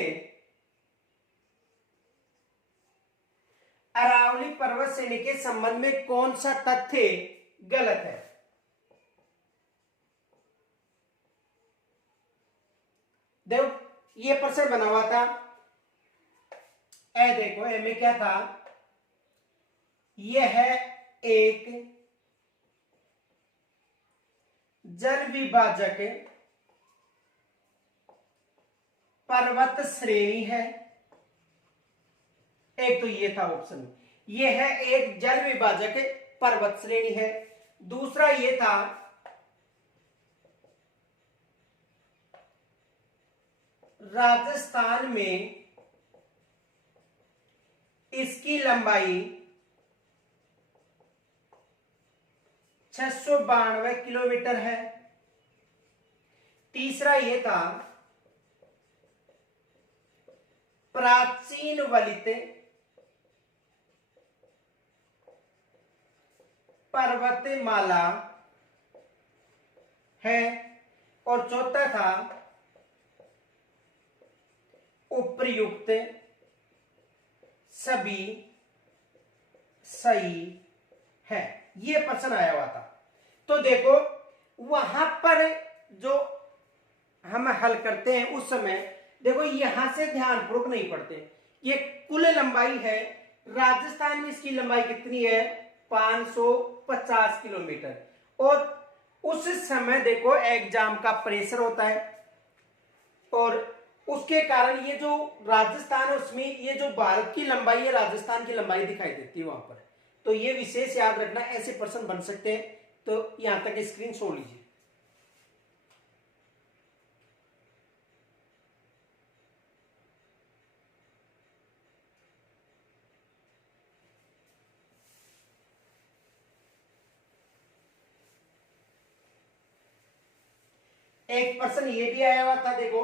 अरावली पर्वत श्रेणी के संबंध में कौन सा तथ्य गलत है? देखो ये प्रश्न बना हुआ था, ए देखो ए में क्या था, यह एक जल विभाजक पर्वत श्रेणी है। एक तो ये था ऑप्शन, ये है एक जल विभाजक पर्वत श्रेणी है। दूसरा ये था राजस्थान में इसकी लंबाई 692 किलोमीटर है। तीसरा ये था प्राचीन वलित पर्वतमाला है। और चौथा था उपर्युक्त सभी सही है। ये प्रश्न आया हुआ था। तो देखो वहां पर जो हम हल करते हैं उस समय देखो यहां से ध्यानपूर्वक नहीं पढ़ते। ये कुल लंबाई है, राजस्थान में इसकी लंबाई कितनी है? 550 किलोमीटर। और उस समय देखो एग्जाम का प्रेशर होता है और उसके कारण ये जो राजस्थान है उसमें ये जो भारत की लंबाई है राजस्थान की लंबाई दिखाई देती है वहां पर। तो ये विशेष याद रखना, ऐसे प्रश्न बन सकते हैं। तो यहां तक स्क्रीन छोड़ लीजिए। एक प्रश्न ये भी आया हुआ था, देखो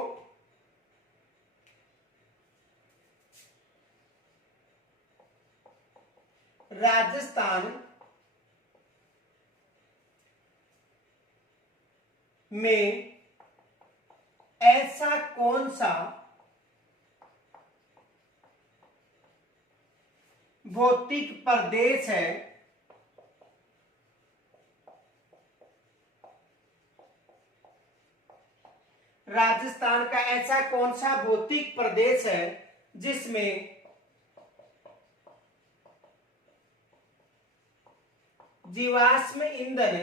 राजस्थान में ऐसा कौन सा भौतिक प्रदेश है राजस्थान का ऐसा कौन सा भौतिक प्रदेश है जिसमें जीवाश्म ईंधन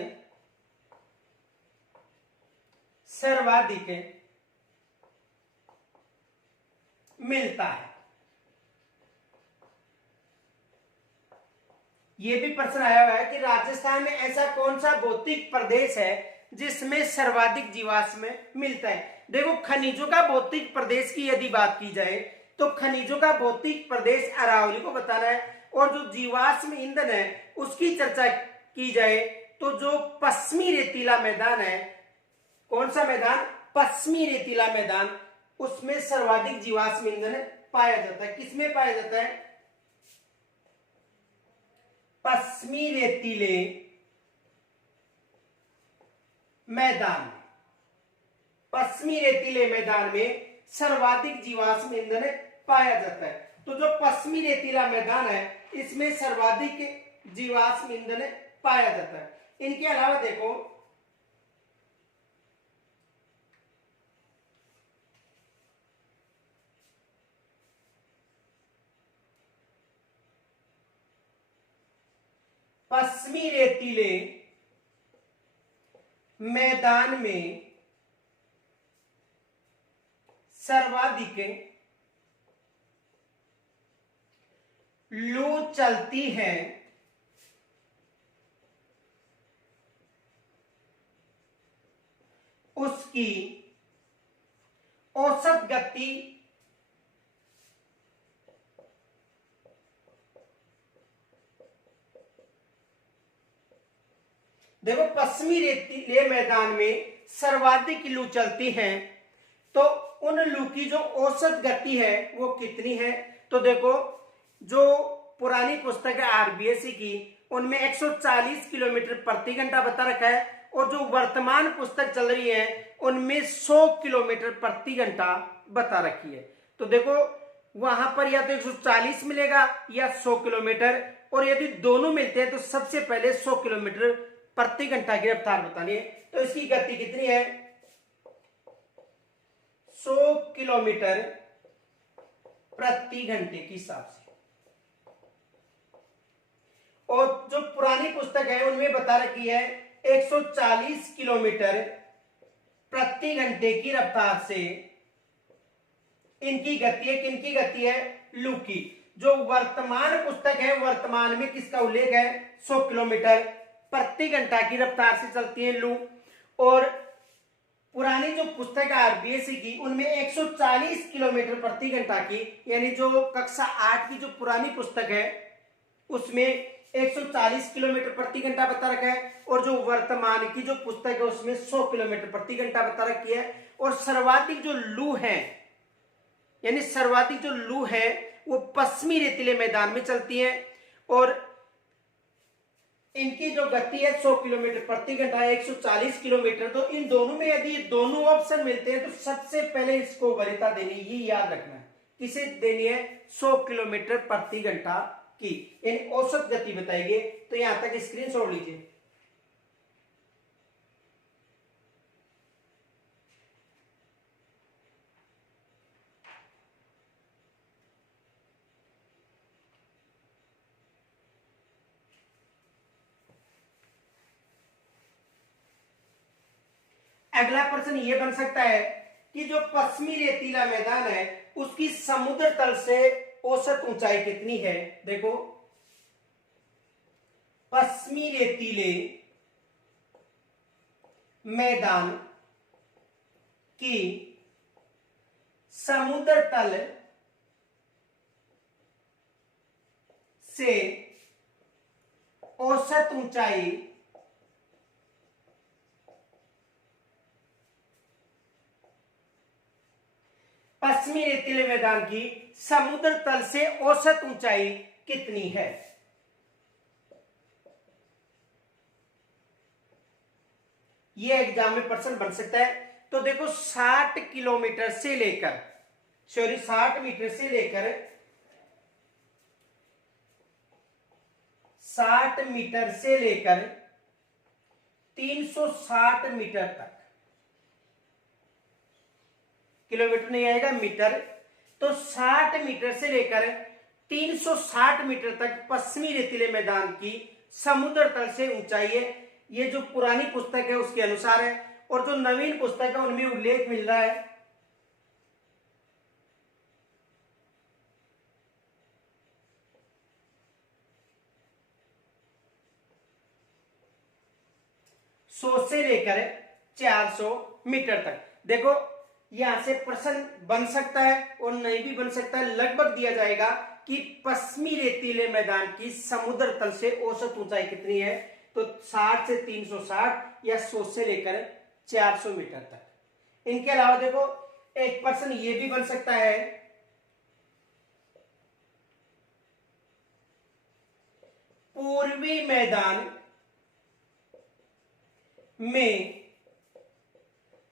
सर्वाधिक मिलता है? यह भी प्रश्न आया हुआ है कि राजस्थान में ऐसा कौन सा भौतिक प्रदेश है जिसमें सर्वाधिक जीवाश्म मिलता है। देखो खनिजों का भौतिक प्रदेश की यदि बात की जाए तो खनिजों का भौतिक प्रदेश अरावली को बताना है। और जो जीवाश्म ईंधन है उसकी चर्चा की जाए तो जो पश्चिमी रेतीला मैदान है, कौन सा मैदान? पश्चिमी रेतीला मैदान, उसमें सर्वाधिक जीवाश्म ईंधन पाया जाता है। किसमें पाया जाता है? पश्चिमी रेतीले मैदान में। पश्चिमी रेतीले मैदान में सर्वाधिक जीवाश्म ईंधन पाया जाता है। तो जो पश्चिमी रेतीला मैदान है इसमें सर्वाधिक जीवाश्म ईंधन पाया जाता है। इनके अलावा देखो पश्चिमी रेतीले मैदान में सर्वाधिक लू चलती है उसकी औसत गति देखो पश्चिमी रेतीले मैदान में सर्वाधिक लू चलती हैं तो उन लू की जो औसत गति है वो कितनी है। तो देखो जो पुरानी पुस्तक है आरबीएसई की उनमें 140 किलोमीटर प्रति घंटा बता रखा है और जो वर्तमान पुस्तक चल रही है उनमें 100 किलोमीटर प्रति घंटा बता रखी है। तो देखो वहां पर या तो 140 मिलेगा या 100 किलोमीटर, और यदि दोनों मिलते हैं तो सबसे पहले 100 किलोमीटर प्रति घंटा की रफ्तार बतानी है। तो इसकी गति कितनी है 100 किलोमीटर प्रति घंटे के हिसाब से। और जो पुरानी पुस्तक है उनमें बता रखी है 140 किलोमीटर प्रति घंटे की रफ्तार से इनकी गति है। किनकी गति है लू की। जो वर्तमान पुस्तक है वर्तमान में किसका उल्लेख है 100 किलोमीटर प्रति घंटा की रफ्तार से चलती है लू, और पुरानी जो पुस्तक है आरबीएसई की उनमें 140 किलोमीटर प्रति घंटा की, यानी जो कक्षा 8 की जो पुरानी पुस्तक है उसमें 140 किलोमीटर प्रति घंटा बता रखा है, और जो वर्तमान की जो पुस्तक है उसमें 100 किलोमीटर प्रति घंटा बता रखी है। और सर्वाधिक जो लू है यानी सर्वाधिक जो लू है वो पश्चिमी रेतीले मैदान में चलती है, और इनकी जो गति है 100 किलोमीटर प्रति घंटा है 140 किलोमीटर। तो इन दोनों में यदि दोनों ऑप्शन मिलते हैं तो सबसे पहले इसको वरीयता देनी, ये याद रखना है। किसे देनी है 100 किलोमीटर प्रति घंटा की, इन औसत गति बताएंगे। तो यहां तक स्क्रीनशॉट लीजिए। अगला प्रश्न ये बन सकता है कि जो पश्चिमी रेतीला मैदान है उसकी समुद्र तल से औसत ऊंचाई कितनी है। देखो पश्चिमी रेतीले मैदान की समुद्र तल से औसत ऊंचाई पश्चिमी रेतीले मैदान की समुद्र तल से औसत ऊंचाई कितनी है। यह एग्जाम में प्रश्न बन सकता है। तो देखो 60 किलोमीटर से लेकर 60 मीटर से लेकर 60 मीटर से लेकर 360 मीटर तक, किलोमीटर नहीं आएगा मीटर, तो 60 मीटर से लेकर 360 मीटर तक पश्चिमी रेतीले मैदान की समुद्र तल से ऊंचाई है। ये जो पुरानी पुस्तक है उसके अनुसार है, और जो नवीन पुस्तक है उनमें उल्लेख मिल रहा है 100 से लेकर 400 मीटर तक। देखो यहां से प्रश्न बन सकता है और नहीं भी बन सकता है। लगभग दिया जाएगा कि पश्चिमी रेतीले मैदान की समुद्र तल से औसत ऊंचाई कितनी है, तो 60 से 360 या 100 से लेकर 400 मीटर तक। इनके अलावा देखो एक प्रश्न ये भी बन सकता है पूर्वी मैदान में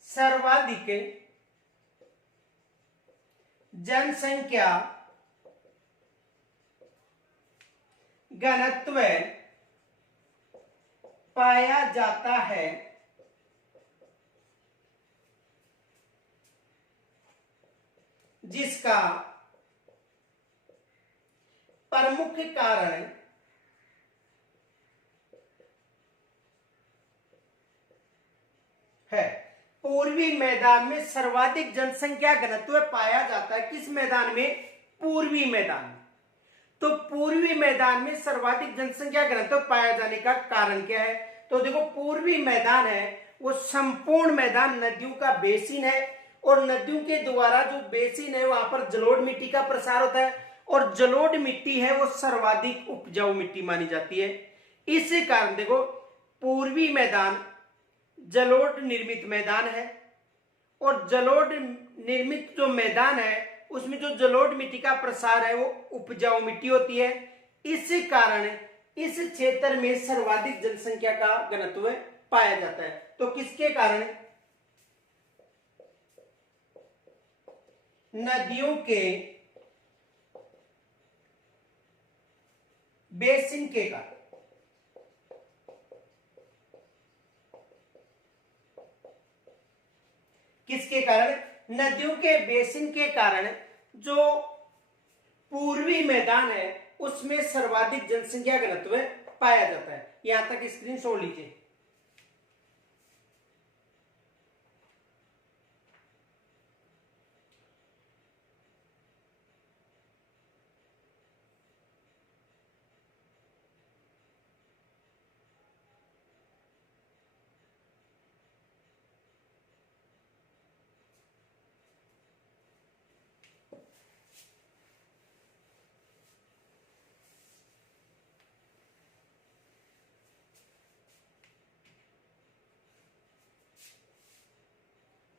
सर्वाधिक जनसंख्या घनत्व पाया जाता है, जिसका प्रमुख कारण है। पूर्वी मैदान में सर्वाधिक जनसंख्या घनत्व पाया जाता है। किस मैदान में? पूर्वी मैदान में। तो पूर्वी मैदान में सर्वाधिक जनसंख्या घनत्व पाया जाने का कारण क्या है? तो देखो पूर्वी मैदान है वो संपूर्ण मैदान नदियों का बेसिन है, और नदियों के द्वारा जो बेसिन है वहां पर जलोढ़ मिट्टी का प्रसार होता है, और जलोढ़ मिट्टी है वो सर्वाधिक उपजाऊ मिट्टी मानी जाती है। इसी कारण देखो पूर्वी मैदान जलोढ़ निर्मित मैदान है, और जलोढ़ निर्मित जो मैदान है उसमें जो जलोढ़ मिट्टी का प्रसार है वो उपजाऊ मिट्टी होती है। इस कारण इस क्षेत्र में सर्वाधिक जनसंख्या का घनत्व पाया जाता है। तो किसके कारण? नदियों के बेसिन के कारण। किसके कारण? नदियों के बेसिन के कारण जो पूर्वी मैदान है उसमें सर्वाधिक जनसंख्या घनत्व पाया जाता है। यहां तक स्क्रीनशॉट लीजिए।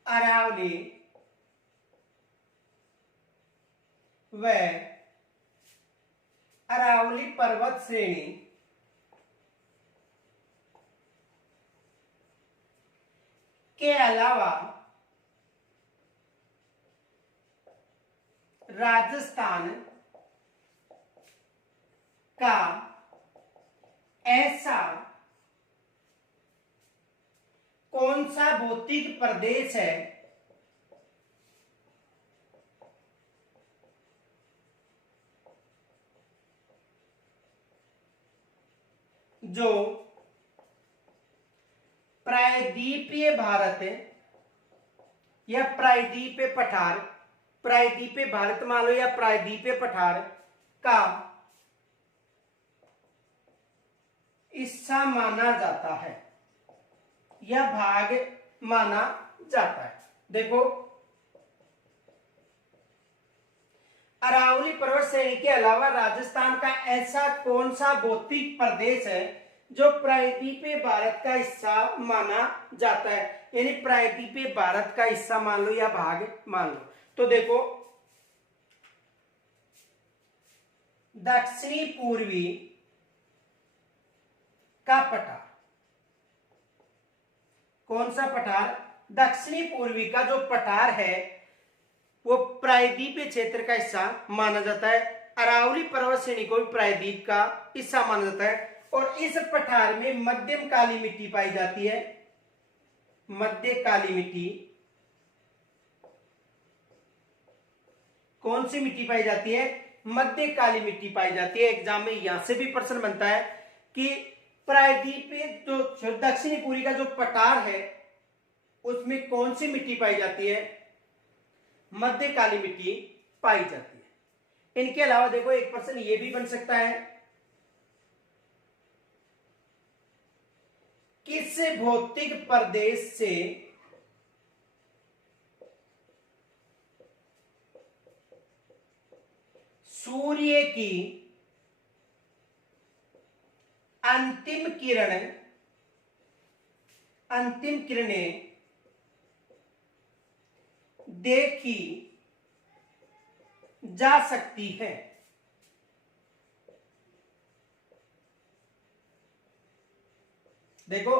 अरावली व अरावली पर्वत श्रेणी के अलावा राजस्थान का ऐसा कौन सा भौतिक प्रदेश है जो प्रायद्वीपीय भारत या प्रायद्वीपीय पठार, प्रायद्वीपीय भारत मान लो या प्रायद्वीपीय पठार का हिस्सा माना जाता है या भाग माना जाता है? देखो, अरावली पर्वत श्रेणी के अलावा राजस्थान का ऐसा कौन सा भौतिक प्रदेश है जो प्रायद्वीपीय भारत का हिस्सा माना जाता है, यानी प्रायद्वीपीय भारत का हिस्सा मान लो या भाग मान लो। तो देखो, दक्षिणी पूर्वी का पठार। कौन सा पठार? दक्षिणी पूर्वी का जो पठार है वो प्रायद्वीपीय क्षेत्र का हिस्सा माना जाता है। अरावली पर्वत श्रेणी को भी प्रायद्वीप का हिस्सा माना जाता है। और इस पठार में मध्यम काली मिट्टी पाई जाती है। मध्य काली मिट्टी। कौन सी मिट्टी पाई जाती है? मध्य काली मिट्टी पाई जाती है। एग्जाम में यहां से भी प्रश्न बनता है कि प्रायद्वीपीय जो दक्षिणी पूर्वी का जो पठार है उसमें कौन सी मिट्टी पाई जाती है? मध्य काली मिट्टी पाई जाती है। इनके अलावा देखो, एक प्रश्न ये भी बन सकता है, किस भौतिक प्रदेश से सूर्य की अंतिम किरणें देखी जा सकती है? देखो,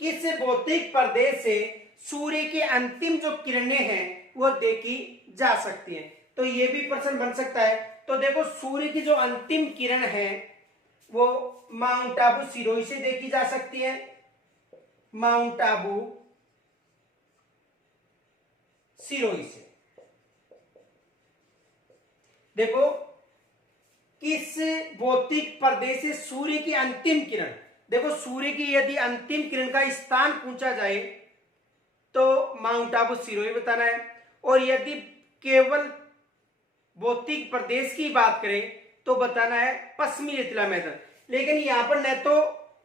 किस भौतिक प्रदेश से सूर्य की अंतिम जो किरणें हैं वो देखी जा सकती हैं? तो ये भी प्रश्न बन सकता है। तो देखो, सूर्य की जो अंतिम किरण है वो माउंट आबू सिरोही से देखी जा सकती है। माउंट आबू सिरोही से। देखो, किस भौतिक प्रदेश से सूर्य की अंतिम किरण, देखो सूर्य की यदि अंतिम किरण का स्थान पूछा जाए तो माउंट आबू सिरोही बताना है। और यदि केवल भौतिक प्रदेश की बात करें तो बताना है पश्चिमी रेतीला मैदान। लेकिन यहां पर न तो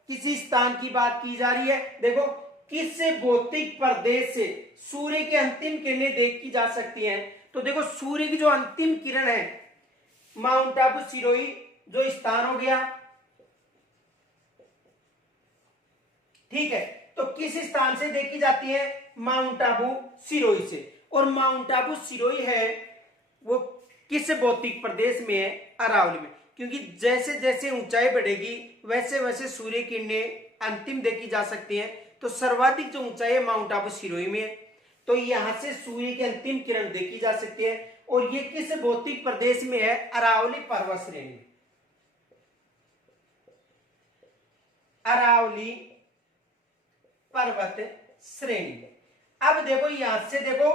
किसी स्थान की बात की जा रही है। देखो, किस भौतिक प्रदेश से सूर्य की अंतिम किरणें देखी जा सकती हैं? तो देखो, सूर्य की जो अंतिम किरण है माउंट आबू सिरोही जो स्थान हो गया, ठीक है। तो किस स्थान से देखी जाती है? माउंट आबू सिरोही से। और माउंट आबू सिरोही है वो किस भौतिक प्रदेश में है? अरावली में। क्योंकि जैसे जैसे ऊंचाई बढ़ेगी वैसे वैसे सूर्य किरणें अंतिम देखी जा सकती हैं। तो सर्वाधिक जो ऊंचाई है माउंट आबू सिरोही में है, तो यहां से सूर्य की अंतिम किरण देखी जा सकती है। और ये किस भौतिक प्रदेश में है? अरावली पर्वत श्रेणी। अरावली पर्वत श्रेणी। अब देखो यहां से देखो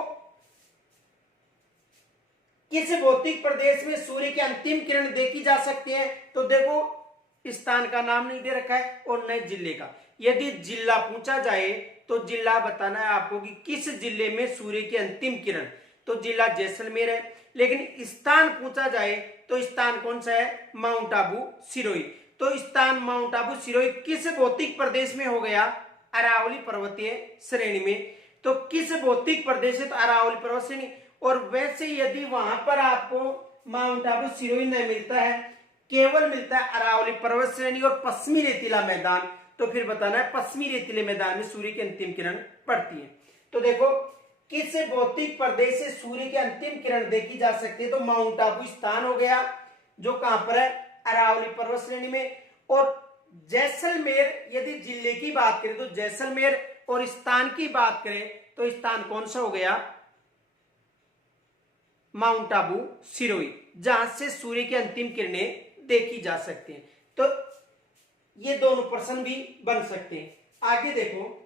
किस भौतिक प्रदेश में सूर्य की अंतिम किरण देखी जा सकती है? तो देखो स्थान का नाम नहीं दे रखा है और न जिले का। यदि जिला पूछा जाए तो जिला बताना है आपको कि किस जिले में सूर्य की अंतिम किरण, तो जिला जैसलमेर है। लेकिन स्थान पूछा जाए तो स्थान कौन सा है? माउंट आबू सिरोही। तो स्थान माउंट आबू सिरोही किस भौतिक प्रदेश में हो गया? अरावली पर्वतीय श्रेणी में। तो किस भौतिक प्रदेश है? तो अरावली पर्वत श्रेणी। और वैसे यदि वहां पर आपको माउंट आबू सिरोही नहीं मिलता है, केवल मिलता है अरावली पर्वत श्रेणी और पश्चिमी रेतीला मैदान, तो फिर बताना है पश्चिमी रेतीले मैदान में सूर्य की अंतिम किरण पड़ती है। तो देखो किस भौतिक प्रदेश से सूर्य की अंतिम किरण देखी जा सकती है? तो माउंट आबू स्थान हो गया जो कहां पर है? अरावली पर्वत श्रेणी में। और जैसलमेर यदि जिले की बात करें तो जैसलमेर, और स्थान की बात करें तो स्थान कौन सा हो गया? माउंट आबू सिरोही, जहां से सूर्य की अंतिम किरणें देखी जा सकती हैं। तो ये दोनों प्रश्न भी बन सकते हैं। आगे देखो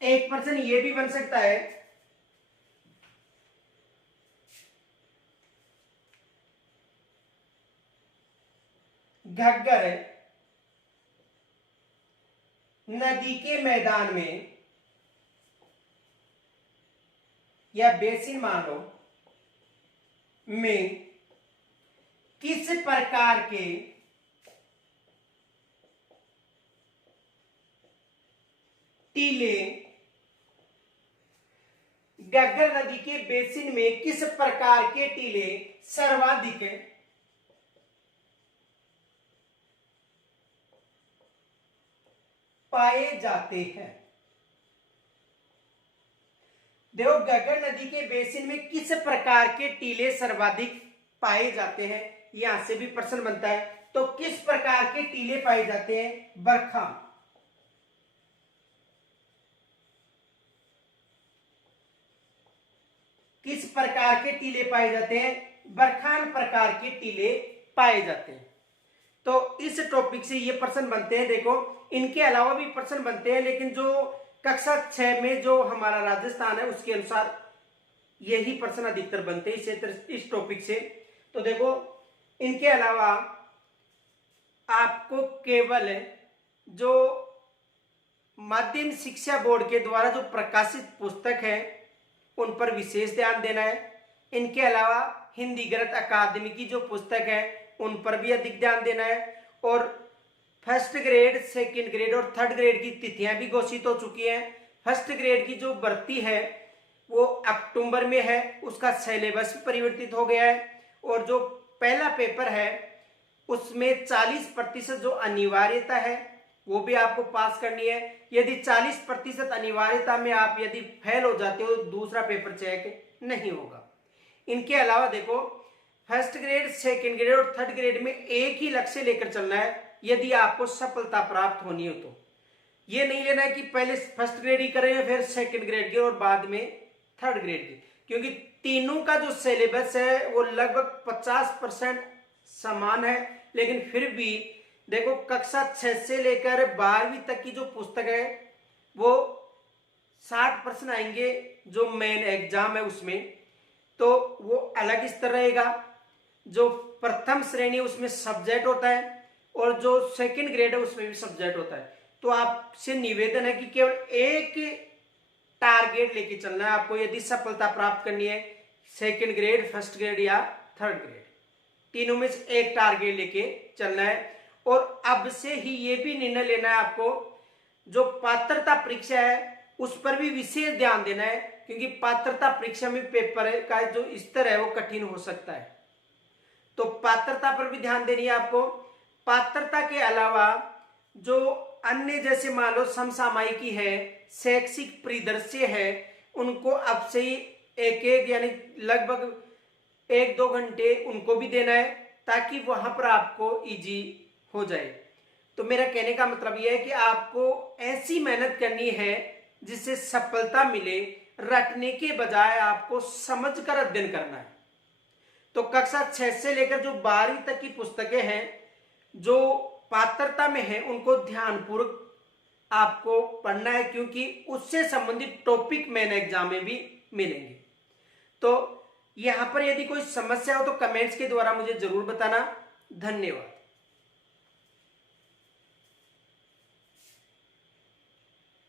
एक प्रश्न ये भी बन सकता है, घग्गर नदी के मैदान में या बेसिन मान लो में किस प्रकार के टीले, घग्गर नदी के बेसिन में किस प्रकार के टीले सर्वाधिक पाए जाते हैं? देखो घग्गर नदी के बेसिन में किस प्रकार के टीले सर्वाधिक पाए जाते हैं, यहां से भी प्रश्न बनता है। तो किस प्रकार के टीले पाए जाते हैं? बरखा, किस प्रकार के टीले पाए जाते हैं? बरखान प्रकार के टीले पाए जाते हैं। तो इस टॉपिक से ये प्रश्न बनते हैं। देखो इनके अलावा भी प्रश्न बनते हैं, लेकिन जो कक्षा 6 में जो हमारा राजस्थान है उसके अनुसार यही प्रश्न अधिकतर बनते हैं इस टॉपिक से। तो देखो इनके अलावा आपको केवल जो माध्यम शिक्षा बोर्ड के द्वारा जो प्रकाशित पुस्तक है उन पर विशेष ध्यान देना है। इनके अलावा हिंदी गणित अकादमी की जो पुस्तक है उन पर भी अधिक ध्यान देना है। और फर्स्ट ग्रेड, सेकंड ग्रेड और थर्ड ग्रेड की तिथियां भी घोषित हो चुकी हैं। फर्स्ट ग्रेड की जो भर्ती है वो अक्टूबर में है, उसका सिलेबस परिवर्तित हो गया है। और जो पहला पेपर है उसमें 40% जो अनिवार्यता है वो भी आपको पास करनी है। यदि 40% अनिवार्यता में आप यदि फेल हो जाते हो तो दूसरा पेपर चेक नहीं होगा। इनके अलावा देखो फर्स्ट ग्रेड, सेकंड ग्रेड और थर्ड ग्रेड में एक ही लक्ष्य लेकर चलना है यदि आपको सफलता प्राप्त होनी हो। तो ये नहीं लेना है कि पहले फर्स्ट ग्रेड ही करें फिर सेकंड ग्रेड की और बाद में थर्ड ग्रेड की, क्योंकि तीनों का जो सिलेबस है वो लगभग 50% समान है। लेकिन फिर भी देखो कक्षा 6 से लेकर 12वीं तक की जो पुस्तक है वो 60 प्रश्न आएंगे जो मेन एग्जाम है उसमें, तो वो अलग स्तर रहेगा। जो प्रथम श्रेणी उसमें सब्जेक्ट होता है और जो सेकंड ग्रेड है उसमें भी सब्जेक्ट होता है। तो आपसे निवेदन है कि केवल एक टारगेट लेके चलना है आपको यदि सफलता प्राप्त करनी है। सेकंड ग्रेड, फर्स्ट ग्रेड या थर्ड ग्रेड, तीनों में से एक टारगेट लेके चलना है। और अब से ही ये भी निर्णय लेना है आपको जो पात्रता परीक्षा है उस पर भी विशेष ध्यान देना है क्योंकि पात्रता परीक्षा में पेपर का जो स्तर है वो कठिन हो सकता है। तो पात्रता पर भी ध्यान देनी है आपको। पात्रता के अलावा जो अन्य जैसे मान लो समसामयिकी है, शैक्षिक परिदृश्य है, उनको अब से ही एक एक यानी लगभग 1-2 घंटे उनको भी देना है, ताकि वहां पर आपको इजी हो जाए। तो मेरा कहने का मतलब यह है कि आपको ऐसी मेहनत करनी है जिससे सफलता मिले, रटने के बजाय आपको समझकर अध्ययन करना है। तो कक्षा 6 से लेकर जो 12वीं तक की पुस्तकें हैं जो पात्रता में है उनको ध्यानपूर्वक आपको पढ़ना है, क्योंकि उससे संबंधित टॉपिक मेन एग्जाम में भी मिलेंगे। तो यहां पर यदि कोई समस्या हो तो कमेंट्स के द्वारा मुझे जरूर बताना। धन्यवाद।